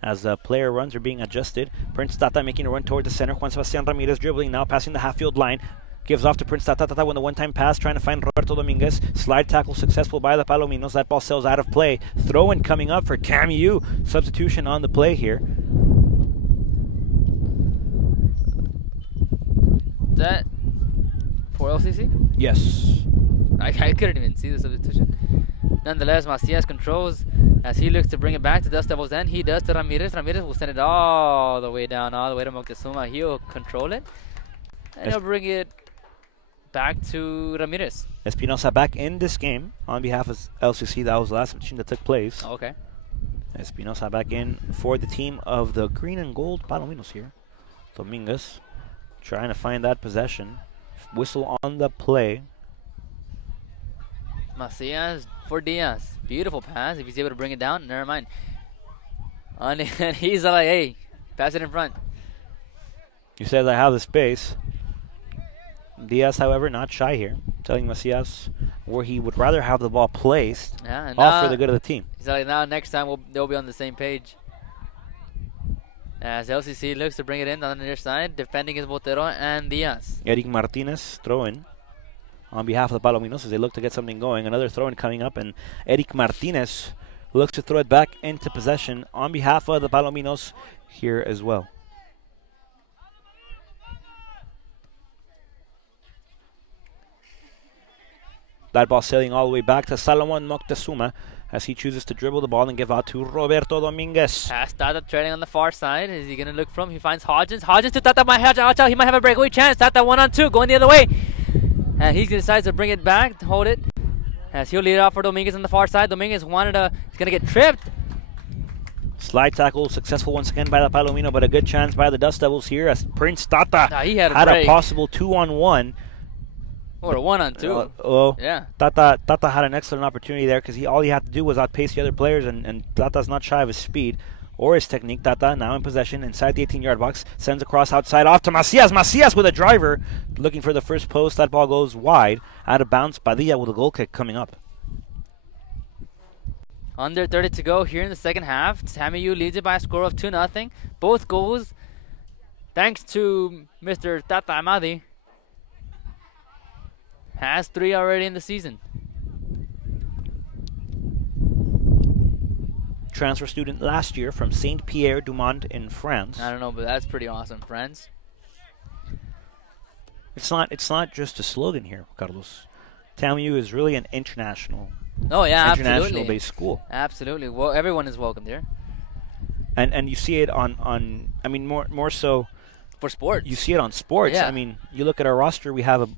as the player runs are being adjusted. Prince Tata making a run toward the center. Juan Sebastian Ramirez dribbling now, passing the half-field line. Gives off to Prince Tata. Tata with a one-time pass, trying to find Roberto Dominguez. Slide tackle successful by the Palominos. That ball sails out of play. Throw-in coming up for TAMIU. Substitution on the play here. That for LCC? Yes. I couldn't even see the substitution. Nonetheless, Macias controls as he looks to bring it back to Dust Devils. Then he does to Ramirez. Ramirez will send it all the way down, all the way to Moctezuma. He'll control it, and he'll bring it back to Ramirez. Espinosa back in this game on behalf of LCC. That was the last machine that took place. Okay. Espinosa back in for the team of the green and gold Palominos here. Dominguez trying to find that possession. Whistle on the play. Macias for Diaz. Beautiful pass. If he's able to bring it down, never mind. And he's like, hey, pass it in front. He says, I have the space. Diaz, however, not shy here, telling Macias where he would rather have the ball placed, yeah, and all for the good of the team. He's like, now next time they'll be on the same page. As LCC looks to bring it in on the near side, defending is Botero and Diaz. Eric Martinez throw-in on behalf of the Palominos as they look to get something going. Another throw-in coming up, and Eric Martinez looks to throw it back into possession on behalf of the Palominos here as well. That ball sailing all the way back to Salomon Moctezuma as he chooses to dribble the ball and give out to Roberto Dominguez. Pass Tata trading on the far side. Is he going to look from? He finds Hodgins. Hodgins to Tata. Watch out. He might have a breakaway chance. Tata 1-on-2 going the other way. And he decides to bring it back, to hold it. As he'll lead it off for Dominguez on the far side. Dominguez he's going to get tripped. Slide tackle successful once again by the Palomino, but a good chance by the Dust Devils here as Prince Tata he had a possible 2-on-1. Or a 1-on-2. Yeah. Tata had an excellent opportunity there because all he had to do was outpace the other players, and Tata's not shy of his speed or his technique. Tata now in possession inside the 18-yard box, sends a cross outside off to Macias. Macias with a driver looking for the first post. That ball goes wide, out of bounds. Padilla with a goal kick coming up. Under 30 to go here in the second half. TAMIU leads it by a score of 2-0. Both goals thanks to Mr. Tata Amadi. Has 3 already in the season. Transfer student last year from Saint Pierre du Mont in France. I don't know, but that's pretty awesome, friends. It's not just a slogan here, Carlos. TAMIU is really an international based school. Absolutely. Well, everyone is welcome there. And you see it on I mean more so for sports. You see it on sports. Yeah. I mean, you look at our roster, we have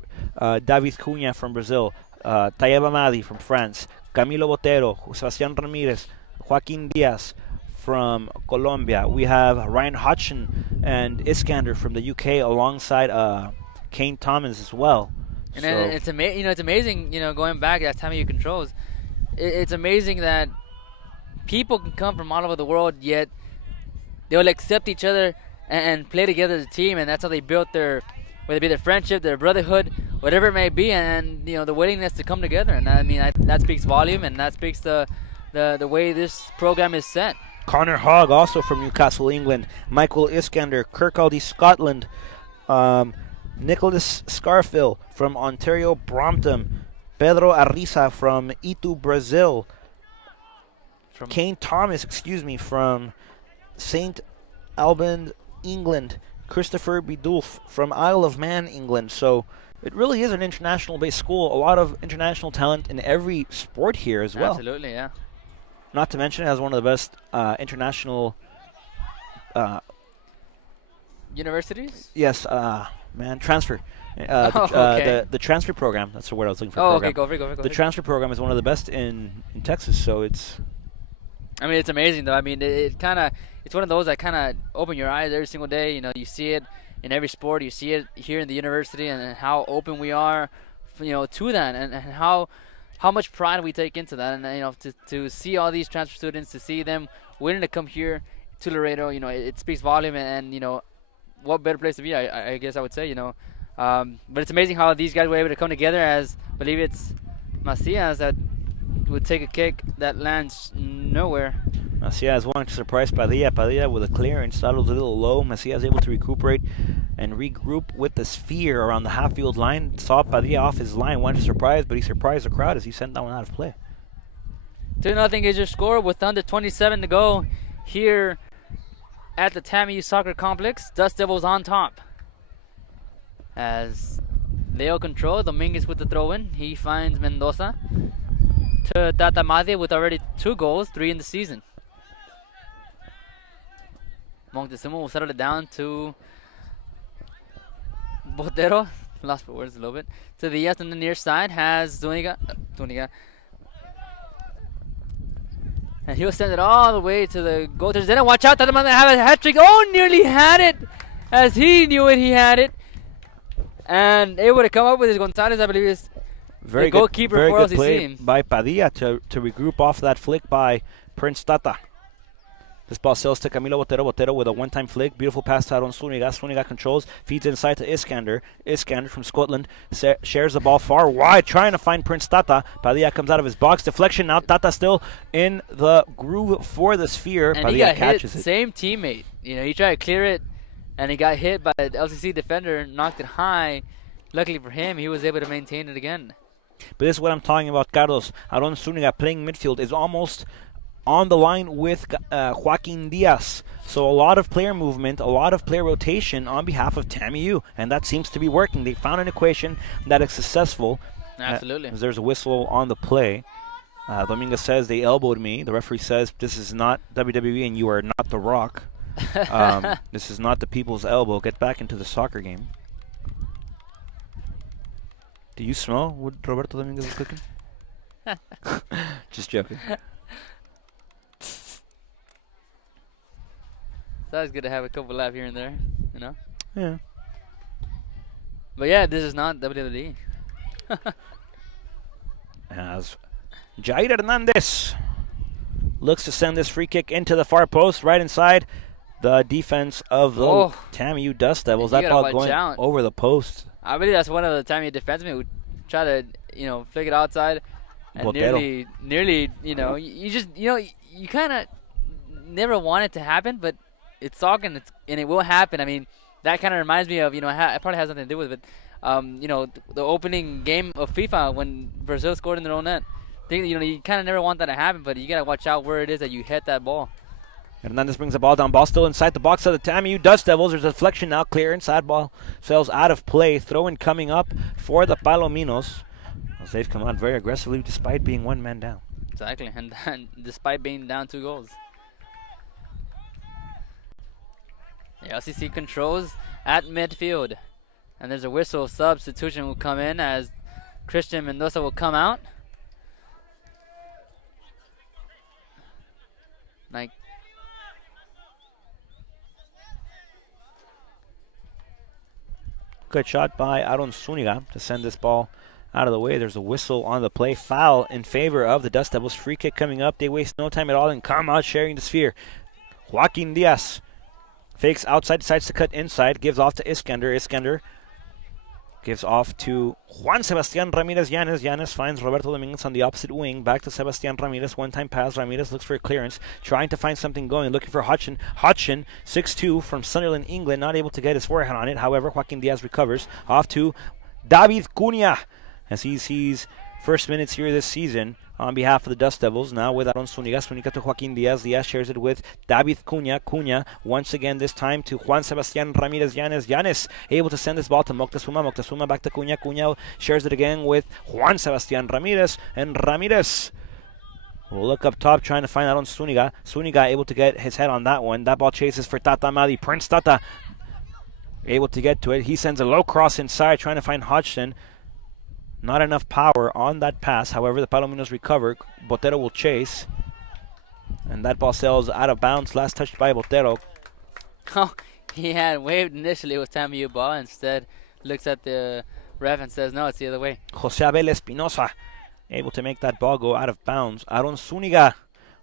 David Cunha from Brazil, Tayeb Amadi from France, Camilo Botero, Sebastián Ramírez, Joaquin Diaz from Colombia. We have Ryan Hodgson and Iskander from the UK alongside Kane Thomas as well. And then it's amazing, going back at TAMIU controls. it's amazing that people can come from all over the world, yet they will accept each other and play together as a team, and that's how they built their, whether it be their friendship, their brotherhood, whatever it may be, and the willingness to come together. And I mean, that speaks volume, and that speaks the way this program is set. Connor Hogg, also from Newcastle, England. Michael Iskander, Kirkcaldy, Scotland. Nicholas Scarfill from Ontario, Brompton. Pedro Arriza from Itu, Brazil. Kane Thomas, from St. Alban, England. Christopher Bidulf from Isle of Man, England. So it really is an international-based school. A lot of international talent in every sport here as well. Absolutely, yeah. Not to mention it has one of the best international universities? Yes, transfer. Okay. The transfer program. That's the word I was looking for. Okay, go for it. The transfer program is one of the best in Texas, so it's... I mean, it's amazing, though. I mean, it's one of those that kind of open your eyes every single day. You see it in every sport. You see it here in the university, and how open we are, to that, and how much pride we take into that. And to see all these transfer students, to see them willing to come here to Laredo, it speaks volume. And what better place to be? I guess I would say, but it's amazing how these guys were able to come together. As I believe it's Macias that would take a kick that lands nowhere. Macias wanting to surprise Padilla. Padilla with a clearance. That was a little low. Macias able to recuperate and regroup with the sphere around the half-field line. Saw Padilla off his line. Wanted to surprise, but he surprised the crowd as he sent that one out of play. 2-0 is your score with under 27 to go here at the TAMIU Soccer Complex. Dustdevils on top. As Leo control, Dominguez with the throw-in. He finds Mendoza to Tata Madre with already 2 goals, 3 in the season. Moctezuma will settle it down to Botero. Lost for words a little bit. To the left on the near side has Zuniga. And he'll send it all the way to the goaltenders. Then watch out, Tata Madre have a hat trick. Oh, nearly had it. As he knew it, he had it. And able to come up with his Gonzalez, I believe, is the goalkeeper for LCC. Very good play by Padilla to regroup off that flick by Prince Tata. This ball sails to Camilo Botero. Botero with a one-time flick. Beautiful pass to Aaron Zuniga. Zuniga controls. Feeds inside to Iskander. Iskander from Scotland shares the ball far wide, trying to find Prince Tata. Padilla comes out of his box. Deflection now. Tata still in the groove for the sphere. And Padilla he got catches hit. it. Same teammate. He tried to clear it, and he got hit by the LCC defender. Knocked it high. Luckily for him, he was able to maintain it again. But this is what I'm talking about, Carlos. Aaron Zuniga playing midfield is almost on the line with Joaquin Diaz. So a lot of player movement, a lot of player rotation on behalf of TAMIU, and that seems to be working. They found an equation that is successful. Absolutely. There's a whistle on the play. Dominguez says they elbowed me. The referee says this is not WWE and you are not The Rock. This is not the people's elbow. Get back into the soccer game. Do you smell what Roberto Dominguez is cooking? Just joking. It's always good to have a couple laugh here and there, Yeah. But yeah, this is not WWE. As Jair Hernandez looks to send this free kick into the far post, right inside the defense of the TAMIU Dustdevils. That ball going over the post. I believe that's one of the TAMIU defensemen who try to, flick it outside, and Botero. nearly, you kind of never want it to happen, but it's talking, and it will happen. I mean, that kind of reminds me of, it probably has nothing to do with it, but, the opening game of FIFA when Brazil scored in their own net. You kind of never want that to happen, but you got to watch out where it is that you hit that ball. Hernandez brings the ball down. Ball still inside the box of the TAMIU Dustdevils. There's a deflection now. Clear inside ball. Sails out of play. Throw-in coming up for the Palominos. As they've come out very aggressively despite being one man down. Exactly. And despite being down 2 goals. The LCC controls at midfield. And there's a whistle substitution will come in as Christian Mendoza will come out. Good shot by Aaron Zuniga to send this ball out of the way. There's a whistle on the play. Foul in favor of the Dust Devils. Free kick coming up. They waste no time at all and come out sharing the sphere. Joaquin Diaz fakes outside, decides to cut inside, gives off to Iskander. Iskander gives off to Juan Sebastian Ramirez. Yanes finds Roberto Dominguez on the opposite wing. Back to Sebastian Ramirez. One-time pass. Ramirez looks for a clearance, trying to find something going, looking for Hodgson. Hodgson, 6'2", from Sunderland, England, not able to get his forehand on it. However, Joaquin Diaz recovers. Off to David Cunha as he sees first minutes here this season on behalf of the Dust Devils. Now with Aaron Zuniga. Zuniga to Joaquin Diaz. Diaz shares it with David Cunha. Cunha once again, this time to Juan Sebastian Ramirez. Yanes able to send this ball to Moctezuma. Moctezuma back to Cunha. Cunha shares it again with Juan Sebastian Ramirez. And Ramirez will look up top trying to find Aaron Zuniga. Zuniga able to get his head on that one. That ball chases for Tata Mali. Prince Tata able to get to it. He sends a low cross inside trying to find Hodgson. Not enough power on that pass. However, the Palominos recover. Botero will chase. And that ball sails out of bounds. Last touched by Botero. Oh, he had waved initially with TAMIU ball. Instead, looks at the ref and says, no, it's the other way. Jose Abel Espinosa able to make that ball go out of bounds. Aaron Zuniga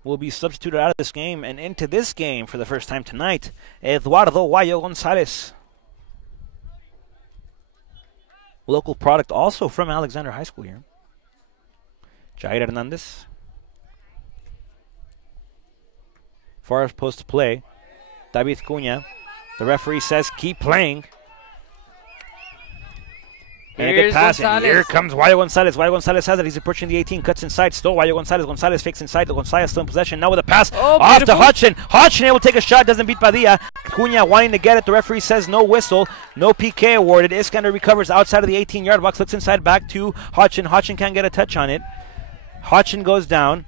will be substituted out of this game and into this game for the first time tonight. Eduardo Guayo Gonzalez. Local product also from Alexander High School here. Jair Hernandez. Far post play. David Cunha. The referee says keep playing. And a good pass. And here comes Guayo Gonzalez. Guayo Gonzalez has it. He's approaching the 18. Cuts inside. Still Guayo Gonzalez. Gonzalez fakes inside. Gonzalez still in possession. Now with a pass off to Hodgson. Hodgson able to take a shot. Doesn't beat Padilla. Cunha wanting to get it. The referee says no whistle. No PK awarded. Iskander recovers outside of the 18-yard box. Looks inside back to Hodgson. Hodgson can't get a touch on it. Hodgson goes down.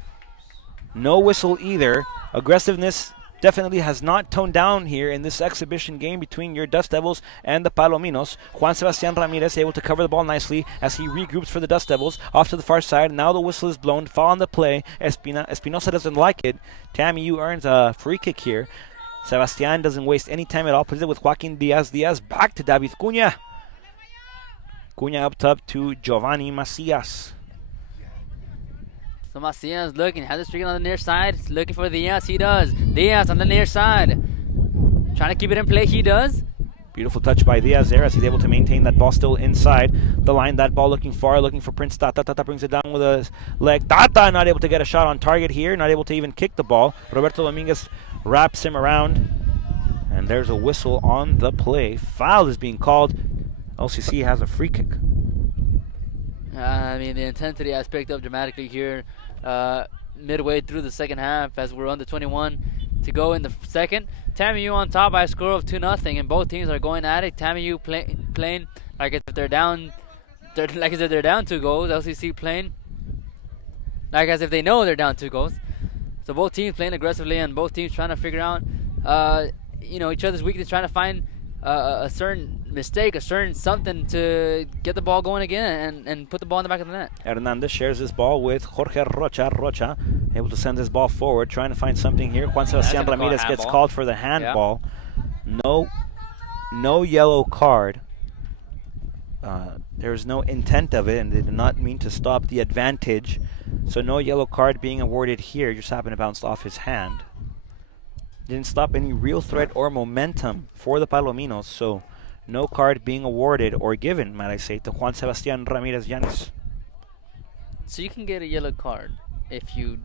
No whistle either. Aggressiveness definitely has not toned down here in this exhibition game between your Dust Devils and the Palominos. Juan Sebastian Ramirez able to cover the ball nicely as he regroups for the Dust Devils. Off to the far side. Now the whistle is blown. Foul on the play. Espinosa doesn't like it. TAMIU earns a free kick here. Sebastian doesn't waste any time at all. Plays it with Joaquin Diaz. Diaz back to David Cunha. Cunha up top to Giovanni Macias. So Macias looking, has the streak on the near side. He's looking for Diaz. He does. Diaz on the near side. Trying to keep it in play. He does. Beautiful touch by Diaz there as he's able to maintain that ball still inside the line. That ball looking far, looking for Prince Tata. Tata brings it down with a leg. Tata not able to get a shot on target here. Not able to even kick the ball. Roberto Dominguez wraps him around. And there's a whistle on the play. Foul is being called. LCC has a free kick. I mean, the intensity has picked up dramatically here midway through the second half as we're under 21 to go in the second. TAMIU on top by a score of 2-0, and both teams are going at it. TAMIU playing like as if they're down, they're down 2 goals. LCC playing like as if they know they're down 2 goals. So both teams playing aggressively, and both teams trying to figure out, each other's weakness, trying to find a certain mistake, a certain something to get the ball going again and put the ball in the back of the net. Hernandez shares his ball with Jorge Rocha. Rocha able to send his ball forward, trying to find something here. Juan Sebastian Ramirez gets called for the handball. Yeah. No yellow card. There was no intent of it, and they did not mean to stop the advantage. So no yellow card being awarded here. Just happened to bounce off his hand. Didn't stop any real threat or momentum for the Palominos, so no card being awarded or given, might I say, to Juan Sebastian Ramirez Yanes. So you can get a yellow card if you...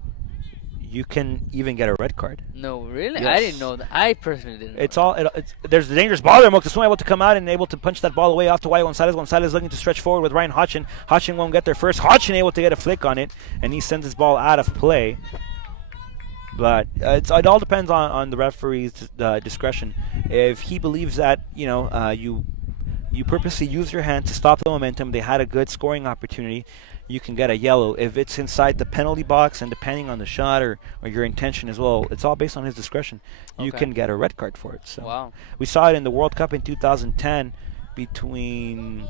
You can even get a red card. No, really? Yes. I didn't know that. I personally didn't know it's all. There's a dangerous ball there. Moctezuma able to come out and able to punch that ball away off to Guayo Gonzalez. Gonzalez looking to stretch forward with Ryan Hodgson. Hodgson won't get there first. Hodgson able to get a flick on it, and he sends his ball out of play. But it all depends on the referee's discretion. If he believes that you purposely use your hand to stop the momentum, they had a good scoring opportunity, you can get a yellow. If it's inside the penalty box and depending on the shot or your intention as well, it's all based on his discretion. Okay. You can get a red card for it. So wow. We saw it in the World Cup in 2010 between,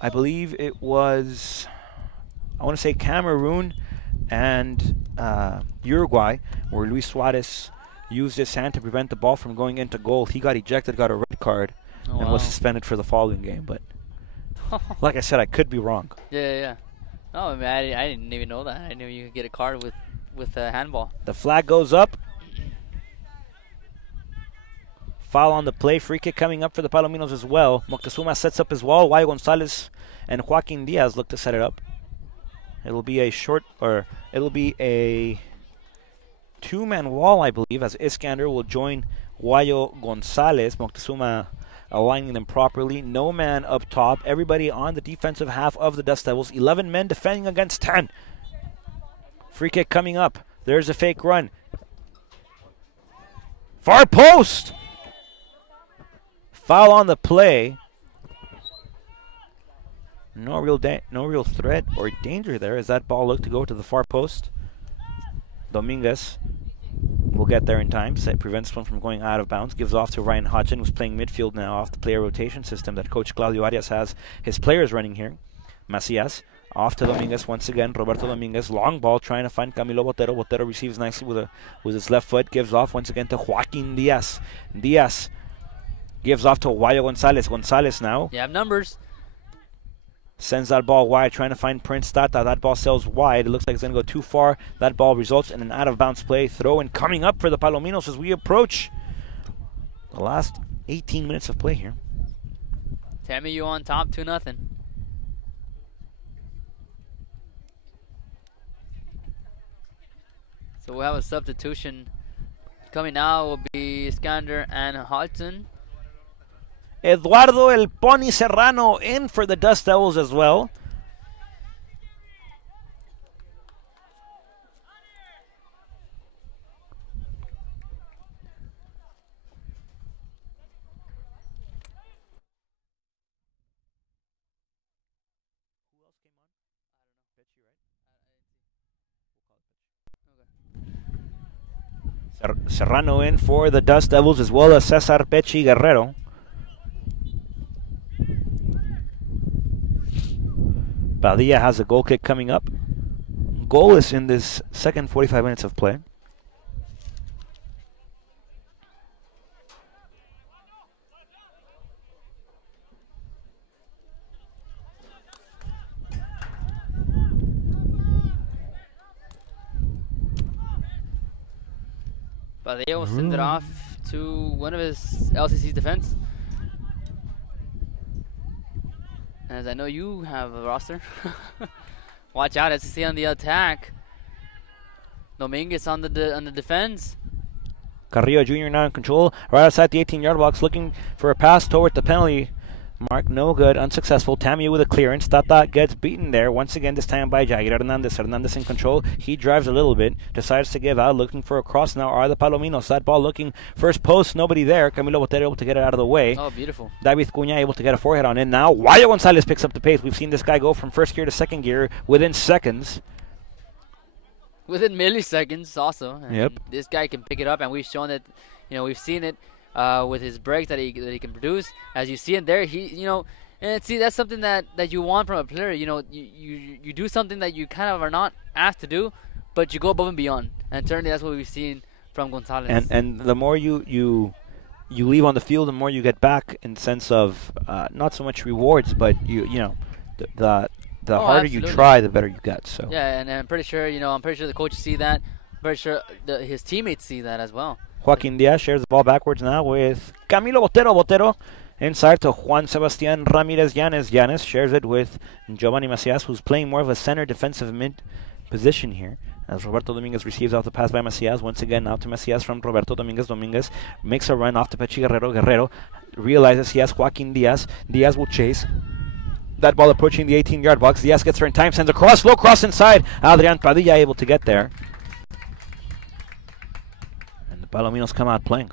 I believe it was, I want to say Cameroon and Uruguay, where Luis Suarez used his hand to prevent the ball from going into goal. He got ejected, got a red card, and was suspended for the following game. But Like I said, I could be wrong. Yeah. No, I mean, I didn't even know that. I knew you could get a card with a handball. The flag goes up. Foul on the play. Free kick coming up for the Palominos as well. Moctezuma sets up his wall. Guayo Gonzalez and Joaquin Diaz look to set it up. It'll be a two-man wall, I believe, as Iskander will join Guayo Gonzalez. Moctezuma aligning them properly. No man up top. Everybody on the defensive half of the Dust Devils. 11 men defending against 10. Free kick coming up. There's a fake run. Far post! Foul on the play. No real threat or danger there as that ball looked to go to the far post. Dominguez will get there in time. So it prevents one from going out of bounds. Gives off to Ryan Hodgson, who's playing midfield now off the player rotation system that Coach Claudio Arias has his players running here. Macias off to Dominguez once again. Roberto Dominguez, long ball trying to find Camilo Botero. Botero receives nicely with his left foot. Gives off once again to Joaquin Diaz. Diaz gives off to Guayo Gonzalez. Gonzalez now. You have numbers. Sends that ball wide, trying to find Prince Tata. That ball sails wide. It looks like it's going to go too far. That ball results in an out-of-bounds play. Throw in coming up for the Palominos as we approach the last 18 minutes of play here. TAMIU on top, 2-0. So we'll have a substitution. Coming now will be Iskander and Hodgson. Eduardo El Pony Serrano in for the Dust Devils as well. Serrano in for the Dust Devils as well as Cesar Pechi Guerrero. Padilla has a goal kick coming up. Goalless in this second 45 minutes of play. Padilla will send it off to one of his LCC's defense. As I know you have a roster. Watch out, LCC on the attack. Dominguez on the defense. Carrillo Jr. now in control. Right outside the 18-yard box, looking for a pass toward the penalty mark. No good, unsuccessful. TAMIU with a clearance. Tata gets beaten there. Once again, this time by Jair Hernandez. Hernandez in control. He drives a little bit. Decides to give out. Looking for a cross now are the Palominos. That ball looking first post. Nobody there. Camilo Botero able to get it out of the way. Oh, beautiful. David Cunha able to get a forehead on in. Now Guayo Gonzalez picks up the pace. We've seen this guy go from first gear to second gear within seconds. Within milliseconds also. Yep. This guy can pick it up, and we've shown it. We've seen it with his breaks that he can produce. As you see it there, and see, that's something that you want from a player. You do something that you kind of are not asked to do, but you go above and beyond. And certainly that's what we've seen from Gonzalez. And the more you leave on the field, the more you get back in the sense of not so much rewards, but the harder absolutely. you try, the better you get. So yeah, and I'm pretty sure the coaches see that. I'm pretty sure his teammates see that as well. Joaquin Diaz shares the ball backwards now with Camilo Botero. Botero inside to Juan Sebastian Ramirez Llanes. Llanes shares it with Giovanni Macias, who's playing more of a center defensive mid position here. As Roberto Dominguez receives out the pass by Macias. Once again, out to Macias from Roberto Dominguez. Dominguez makes a run off to Pechi Guerrero. Guerrero realizes he has Joaquin Diaz. Diaz will chase. That ball approaching the 18-yard box. Diaz gets there in time, sends a cross, low cross inside. Adrian Padilla able to get there. And the Palominos come out playing.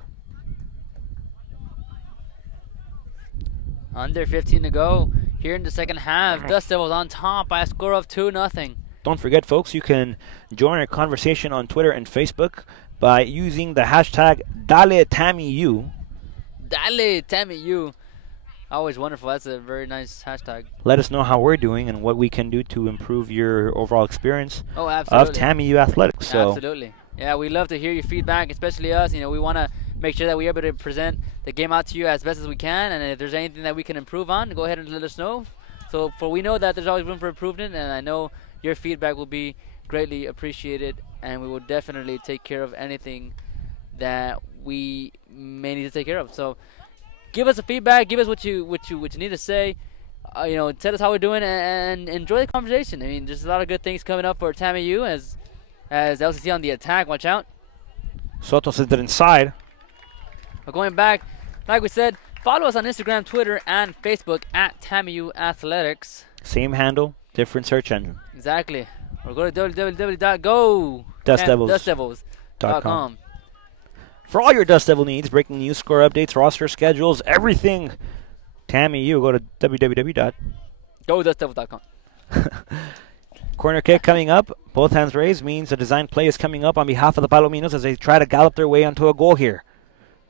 Under 15 to go here in the second half. Dust Devils on top by a score of 2-0. Don't forget, folks, you can join our conversation on Twitter and Facebook by using the hashtag DaleTAMIU. DaleTAMIU. Always wonderful. That's a very nice hashtag. Let us know how we're doing and what we can do to improve your overall experience of TAMIU athletics. So absolutely. Yeah, we love to hear your feedback, especially us. We want to make sure that we're able to present the game out to you as best as we can. And if there's anything that we can improve on, go ahead and let us know. So we know that there's always room for improvement, and I know your feedback will be greatly appreciated, and we will definitely take care of anything that we may need to take care of. So give us a feedback, give us what you need to say. Tell us how we're doing, and enjoy the conversation. I mean, there's a lot of good things coming up for TAMIU as LCC on the attack. Watch out. Soto sends it inside. But going back, like we said, follow us on Instagram, Twitter, and Facebook at TAMIU Athletics. Same handle, different search engine. Exactly. Or go to www.dustdevils.com. For all your Dust Devil needs, breaking news, score updates, roster schedules, everything TAMIU, go to www.godustdevils.com. Corner kick coming up. Both hands raised means a design play is coming up on behalf of the Palominos as they try to gallop their way onto a goal here.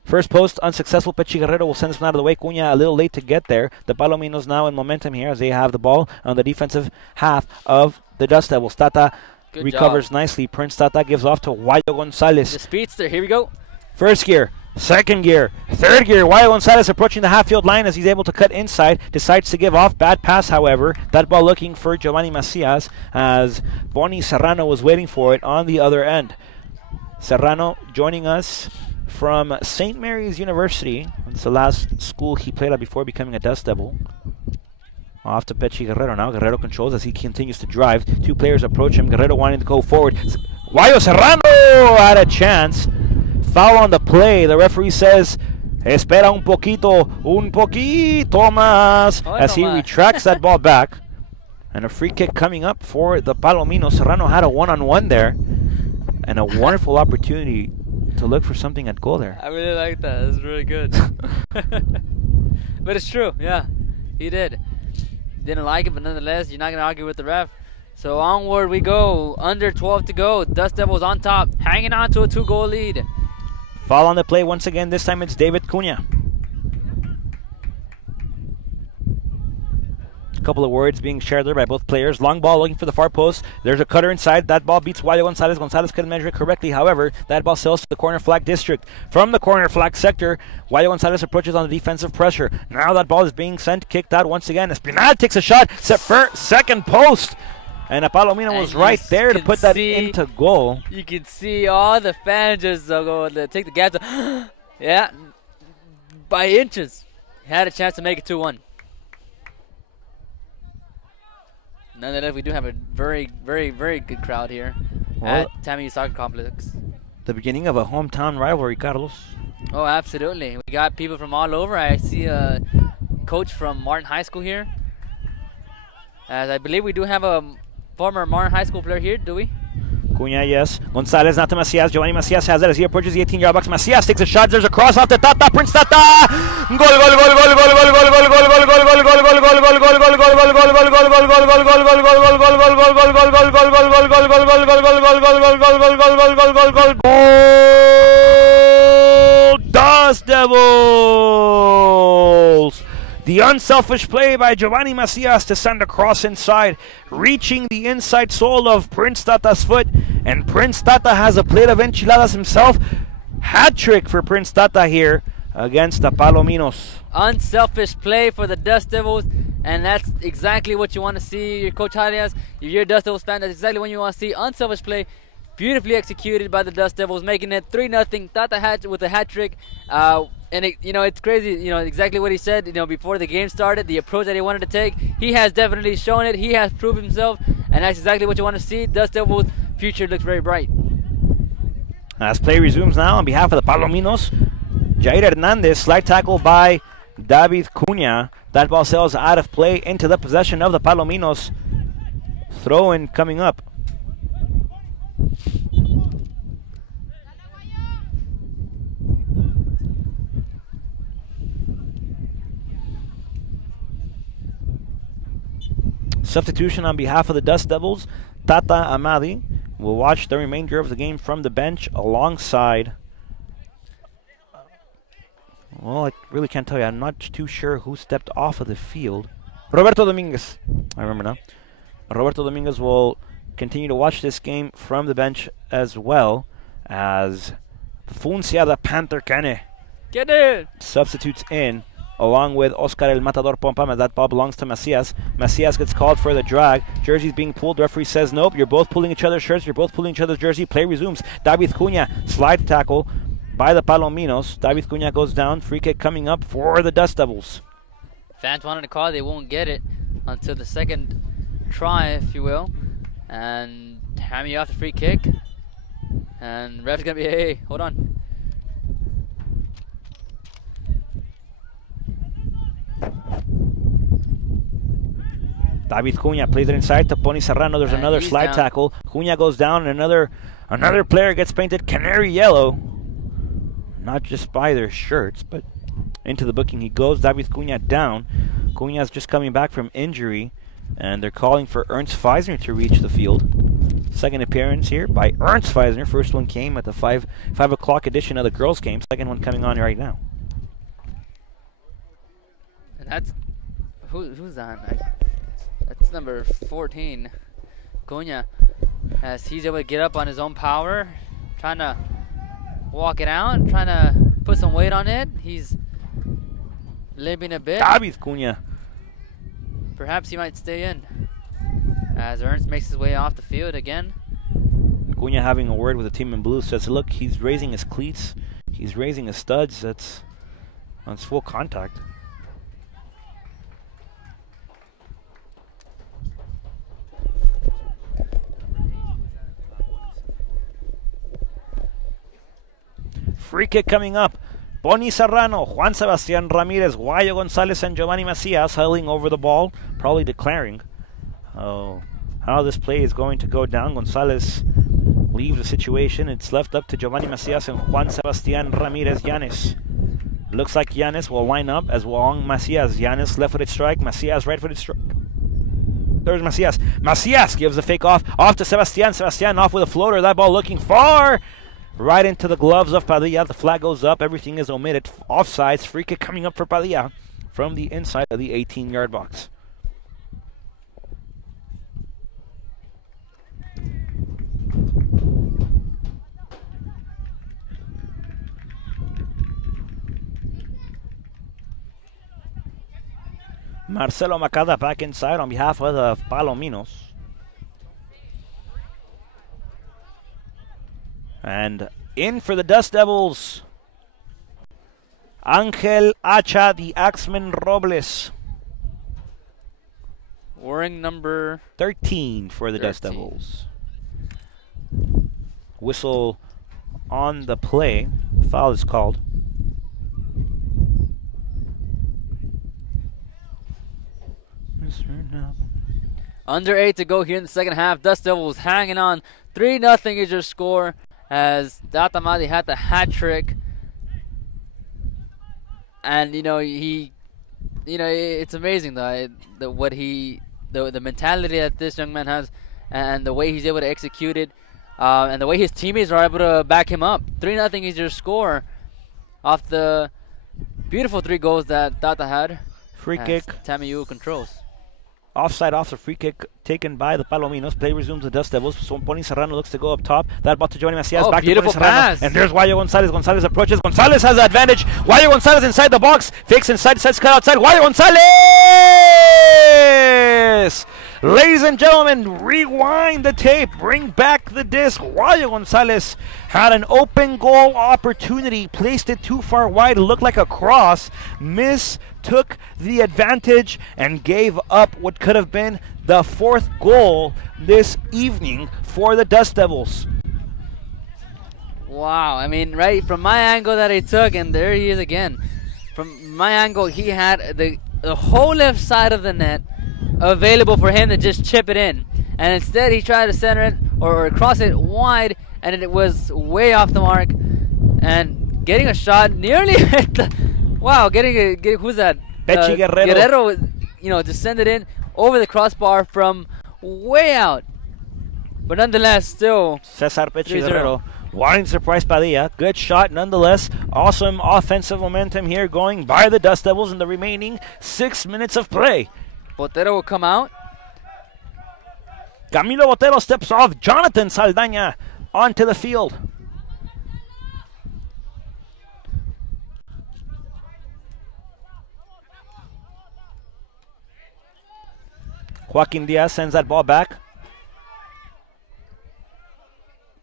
First post, unsuccessful. Pechi Guerrero will send this one out of the way. Cunha a little late to get there. The Palominos now in momentum here as they have the ball on the defensive half of the Dust Devils. Tata Good recovers job. nicely. Prince Tata gives off to Guayo Gonzalez. The speedster, here we go. First gear, second gear, third gear. Guayo Gonzalez approaching the half-field line as he's able to cut inside. Decides to give off. Bad pass, however. That ball looking for Giovanni Macias as Bonnie Serrano was waiting for it on the other end. Serrano joining us from St. Mary's University. It's the last school he played at before becoming a Dust Devil. Off to Pechi Guerrero now. Guerrero controls as he continues to drive. Two players approach him. Guerrero wanting to go forward. Guayo Serrano had a chance. Foul on the play. The referee says, espera un poquito más, as he retracts that ball back. And a free kick coming up for the Palominos. Serrano had a one-on-one there. And a wonderful opportunity to look for something at goal there. I really like that. That's really good. But it's true. Yeah, he did. Didn't like it, but nonetheless, you're not going to argue with the ref. So onward we go. Under 12 to go. Dust Devils on top, hanging on to a 2-goal lead. Foul on the play once again. This time it's David Cunha. A couple of words being shared there by both players. Long ball looking for the far post. There's a cutter inside. That ball beats Guayo Gonzalez. Gonzalez couldn't measure it correctly. However, that ball sails to the corner flag district. From the corner flag sector, Guayo Gonzalez approaches on the defensive pressure. Now that ball is being sent, kicked out once again. Espinal takes a shot. Set for second post. And a Palomino was right there to put that into goal. You can see all the fans just go to take the gas. Yeah, by inches. Had a chance to make it 2-1. Nonetheless, we do have a very, very, very good crowd here at TAMIU Soccer Complex. The beginning of a hometown rivalry, Carlos. Oh, absolutely. We got people from all over. I see a coach from Martin High School here. As I believe we do have a former Martin High School player here, do we? Cunha, yes. Gonzalez, not to Macias. Giovanni Macias has it as he approaches the 18-yard box. Macias takes a shot. There's a cross off the Tata. Prince Tata. Goal, goal, goal, goal, goal, goal, goal, goal, goal, goal, goal, goal, goal, goal, goal, goal, goal, goal, Dust Devils. The unselfish play by Giovanni Macias to send a cross inside, reaching the inside sole of Prince Tata's foot, and Prince Tata has a plate of enchiladas himself. Hat trick for Prince Tata here against the Palominos. Unselfish play for the Dust Devils, and that's exactly what you want to see. Your Coach Arias, if you're a Dust Devils fan, that's exactly what you want to see. Unselfish play, beautifully executed by the Dust Devils, making it 3-0. Tata with a hat trick. And it's crazy, exactly what he said, before the game started, the approach that he wanted to take. He has definitely shown it. He has proved himself, and that's exactly what you want to see. Dust Devils' future looks very bright. As play resumes now on behalf of the Palominos, Jair Hernandez, slide tackle by David Cunha. That ball sails out of play into the possession of the Palominos. Throw-in coming up. Substitution on behalf of the Dust Devils. Tata Amadi will watch the remainder of the game from the bench alongside... Well, I really can't tell you. I'm not too sure who stepped off of the field. Roberto Dominguez. I remember now. Roberto Dominguez will continue to watch this game from the bench as well as Funcia the Panther Kane Get it! substitutes in along with Oscar El Matador Pompa. That ball belongs to Macias. Macias gets called for the drag. Jersey's being pulled. Referee says nope. You're both pulling each other's shirts. You're both pulling each other's jersey. Play resumes. David Cunha, slide tackle by the Palominos. David Cunha goes down. Free kick coming up for the Dust Devils. Fans wanted to call. They won't get it until the second try, if you will. And TAMIU off the free kick. And ref's going to be, hey, hold on. David Cunha plays it inside to Pony Serrano. There's another slide tackle. Cunha goes down, and another player gets painted canary yellow. Not just by their shirts, but into the booking he goes. David Cunha down. Cunha's just coming back from injury, and they're calling for Ernst Feisner to reach the field. Second appearance here by Ernst Feisner. First one came at the 5 o'clock edition of the girls' game. Second one coming on right now. And that's who's that? That's number 14, Cunha, as he's able to get up on his own power, trying to walk it out, trying to put some weight on it. He's limping a bit. David Cunha. Perhaps he might stay in, as Ernst makes his way off the field again. Cunha having a word with the team in blue says, look, he's raising his cleats, he's raising his studs. That's full contact. Free kick coming up. Pony Serrano, Juan Sebastian Ramirez, Guayo Gonzalez, and Giovanni Macias huddling over the ball, probably declaring how this play is going to go down. Gonzalez leaves the situation. It's left up to Giovanni Macias and Juan Sebastian Ramirez. Yanis. Looks like Yanis will line up as Wong Macias. Yanis left-footed strike. Macias right-footed strike. There's Macias. Macias gives a fake off to Sebastian. Sebastian off with a floater. That ball looking far. Right into the gloves of Padilla. The flag goes up. Everything is omitted. Offsides. Free kick coming up for Padilla from the inside of the 18-yard box. Marcelo Macada back inside on behalf of the Palominos. And in for the Dust Devils, Angel Acha, the Axman Robles. Wearing number 13 for the 13. Dust Devils. Whistle on the play. Foul is called. Under 8 to go here in the second half. Dust Devils hanging on. 3-0 is your score, as Datamadi had the hat trick. And it's amazing though, the mentality that this young man has, and the way he's able to execute it, and the way his teammates are able to back him up. 3-0 is your score off the beautiful 3 goals that Tata had. Free kick. TAMIU controls. Offside off the free kick taken by the Palominos. Play resumes the Dust Devils. So Pony Serrano looks to go up top. That ball to Giovanni Macias. Back to Pony Serrano. Pass. And there's Guayo Gonzalez. Gonzalez approaches. Gonzalez has the advantage. Guayo Gonzalez inside the box. Fakes inside. Sets cut outside. Guayo Gonzalez! Ladies and gentlemen, rewind the tape. Bring back the disc. Guayo Gonzalez had an open goal opportunity. Placed it too far wide. It looked like a cross. Took the advantage and gave up what could have been the 4th goal this evening for the Dust Devils. Wow, I mean, right from my angle that he took, and there he is again. From my angle, he had the whole left side of the net available for him to just chip it in. And instead, he tried to center it or cross it wide, and it was way off the mark. And getting a shot nearly hit the... Wow, getting who's that? Pechi Guerrero. Guerrero, just send it in over the crossbar from way out. But nonetheless, still. Cesar Pechi Guerrero. Wanting to surprise Padilla. Good shot nonetheless. Awesome offensive momentum here going by the Dust Devils in the remaining 6 minutes of play. Botero will come out. Camilo Botero steps off. Jonathan Saldaña onto the field. Joaquin Diaz sends that ball back.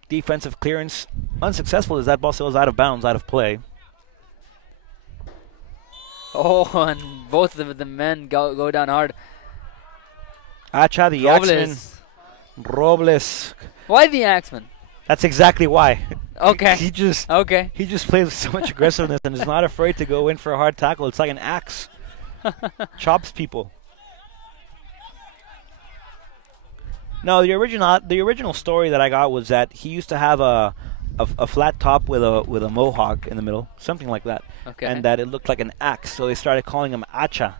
Defensive clearance unsuccessful as that ball still is out of bounds, out of play. Oh, and both of the men go down hard. Acha, the Axeman. Robles. Why the Axeman? That's exactly why. Okay. He just plays with so much aggressiveness and is not afraid to go in for a hard tackle. It's like an axe. Chops people. No, the original story that I got was that he used to have a flat top with a mohawk in the middle, something like that, and that it looked like an axe. So they started calling him Acha.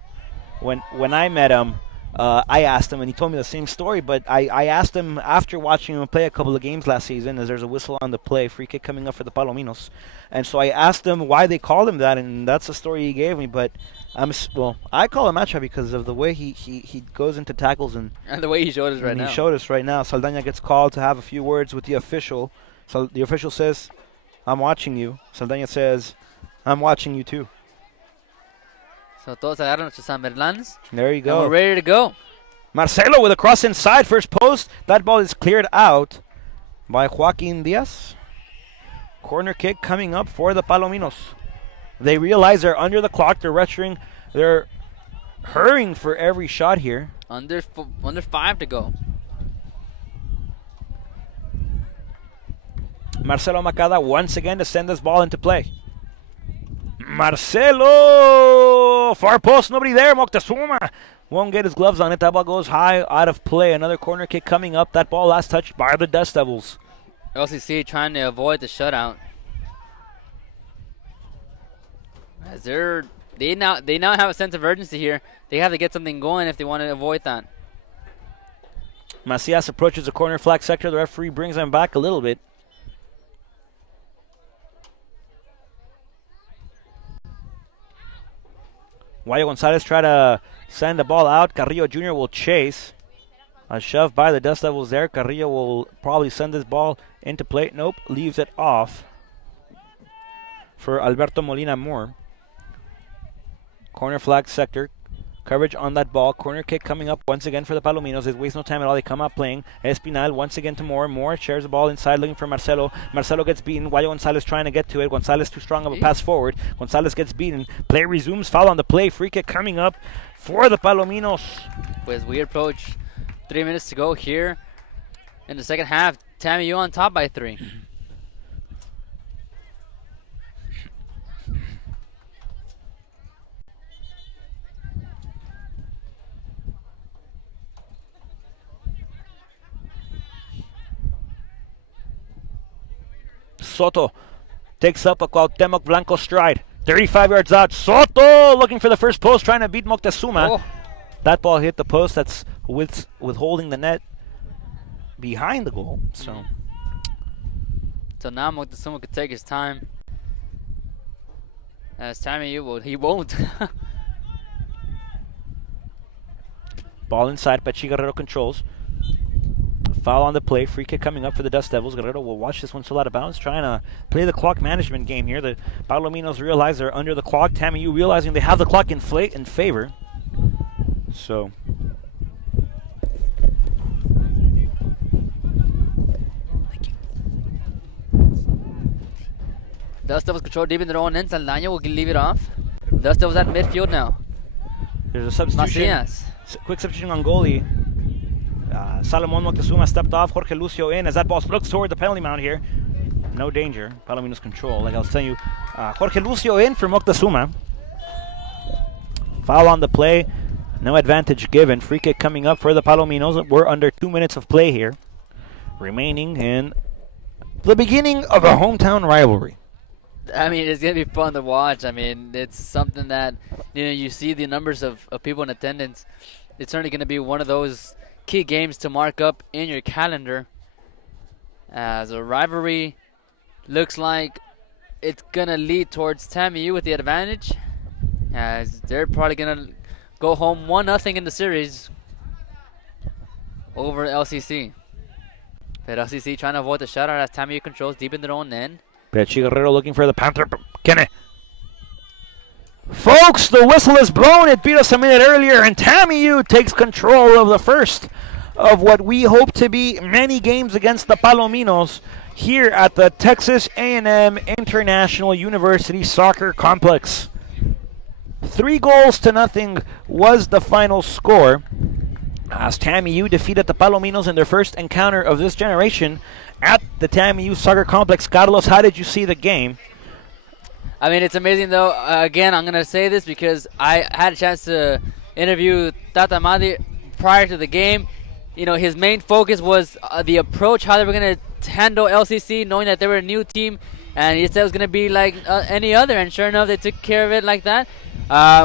When I met him, I asked him, and he told me the same story. But I asked him after watching him play a couple of games last season, as there's a whistle on the play, free kick coming up for the Palominos, and so I asked him why they called him that, and that's the story he gave me. But I call him Acha because of the way he goes into tackles and the way he showed us right now. He showed us right now. Saldaña gets called to have a few words with the official. So the official says, "I'm watching you." Saldaña says, "I'm watching you too." So todos agarran nuestros San Berlans. There you go. And we're ready to go. Marcelo with a cross inside, first post. That ball is cleared out by Joaquin Diaz. Corner kick coming up for the Palominos. They realize they're under the clock. They're rushing. They're hurrying for every shot here. Under 5 to go. Marcelo Macada once again to send this ball into play. Marcelo! Far post, nobody there. Moctezuma won't get his gloves on it. That ball goes high, out of play. Another corner kick coming up. That ball last touched by the Dust Devils. LCC trying to avoid the shutout. As they now have a sense of urgency here. They have to get something going if they want to avoid that. Macias approaches the corner flag sector. The referee brings him back a little bit. Guayo Gonzalez try to send the ball out. Carrillo Jr. will chase. A shove by the Dust Devils there. Carrillo will probably send this ball into play. Nope, leaves it off for Alberto Molina Moore. Corner flag sector. Coverage on that ball. Corner kick coming up once again for the Palominos. They waste no time at all. They come out playing. Espinal once again to Moore. Moore shares the ball inside looking for Marcelo. Marcelo gets beaten. Guayo Gonzalez trying to get to it. Gonzalez too strong of a pass forward. Gonzalez gets beaten. Play resumes. Foul on the play. Free kick coming up for the Palominos. As we approach 3 minutes to go here in the second half, TAMIU on top by 3. Soto takes up a Cuauhtemoc Blanco stride. 35 yards out. Soto looking for the first post, trying to beat Moctezuma. Oh. That ball hit the post. That's withholding the net behind the goal. So now Moctezuma could take his time. As TAMIU, he won't. Ball inside. Pachi Guerrero controls. Foul on the play. Free kick coming up for the Dust Devils. Guerrero will watch this one still out of bounds. Trying to play the clock management game here. The Palominos realize they're under the clock. TAMIU realizing they have the clock in favor. So Dust Devils control deep in their own end. Saldaña will leave it off. Dust Devils at midfield now. There's a substitution. Macias. Quick substitution on goalie. Salomon Moctezuma stepped off. Jorge Lucio in as that ball looks toward the penalty mound here. No danger. Palominos control. Like I was telling you, Jorge Lucio in for Moctezuma. Foul on the play. No advantage given. Free kick coming up for the Palominos. We're under 2 minutes of play here, remaining in the beginning of a hometown rivalry. I mean, it's going to be fun to watch. I mean, it's something that, you see the numbers of people in attendance. It's certainly going to be one of those key games to mark up in your calendar. As a rivalry looks like it's going to lead towards TAMIU with the advantage, as they're probably going to go home 1-0 in the series over LCC. But LCC trying to avoid the shutout as TAMIU controls deep in their own end. Pachi Guerrero looking for the Panther. Kene. Folks, the whistle is blown. It beat us a minute earlier, and TAMIU takes control of the first of what we hope to be many games against the Palominos here at the Texas A&M International University Soccer Complex. 3-0 was the final score as TAMIU defeated the Palominos in their first encounter of this generation at the TAMIU Soccer Complex. Carlos, how did you see the game? I mean, it's amazing, though. Again, I'm going to say this because I had a chance to interview Tata Madi prior to the game. You know, his main focus was the approach, how they were going to handle LCC, knowing that they were a new team. And he said it was going to be like any other. And sure enough, they took care of it like that.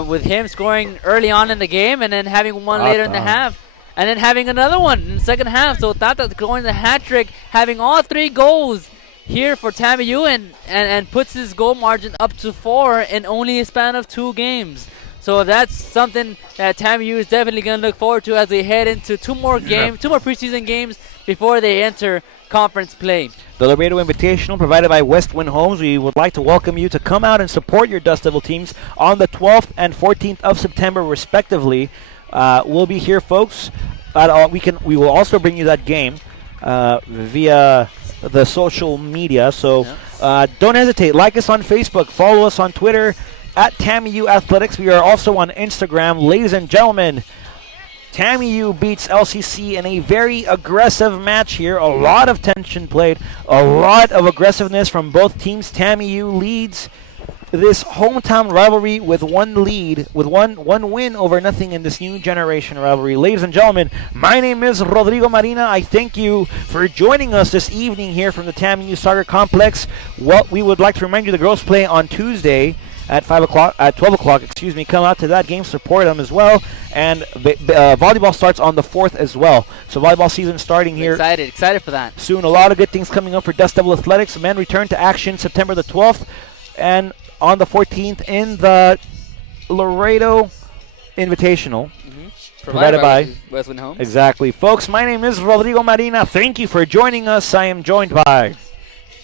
With him scoring early on in the game and then having one later in the half. And then having another one in the second half. So Tata going the hat trick, having all 3 goals here for TAMIU and puts his goal margin up to 4 in only a span of 2 games. So that's something that TAMIU is definitely going to look forward to as they head into 2 more games, 2 more preseason games before they enter conference play. The Laredo Invitational provided by Westwind Homes. We would like to welcome you to come out and support your Dust Devil teams on the 12th and 14th of September respectively. We'll be here, folks. We will also bring you that game via the social media, so don't hesitate. Like us on Facebook, follow us on Twitter at TAMIU Athletics. We are also on Instagram. Ladies and gentlemen, TAMIU beats LCC in a very aggressive match here. A lot of tension played, a lot of aggressiveness from both teams. TAMIU leads this hometown rivalry with one win over nothing in this new generation rivalry. Ladies and gentlemen, my name is Rodrigo Marina. I thank you for joining us this evening here from the TAMIU Soccer Complex. What we would like to remind you, the girls play on Tuesday at 12 o'clock, excuse me. Come out to that game, support them as well. And volleyball starts on the 4th as well. So volleyball season starting here. Excited for that. Soon. A lot of good things coming up for Dust Devil Athletics. Men return to action September the 12th. And on the 14th in the Laredo Invitational. Provided by Westwind Homes. Exactly. Folks, my name is Rodrigo Marina. Thank you for joining us. I am joined by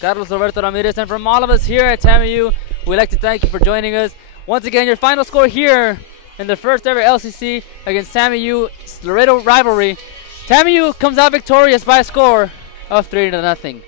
Carlos Roberto Ramirez. And from all of us here at TAMIU, we'd like to thank you for joining us. Once again, your final score here in the first ever LCC against TAMIU Laredo rivalry. TAMIU comes out victorious by a score of 3-0.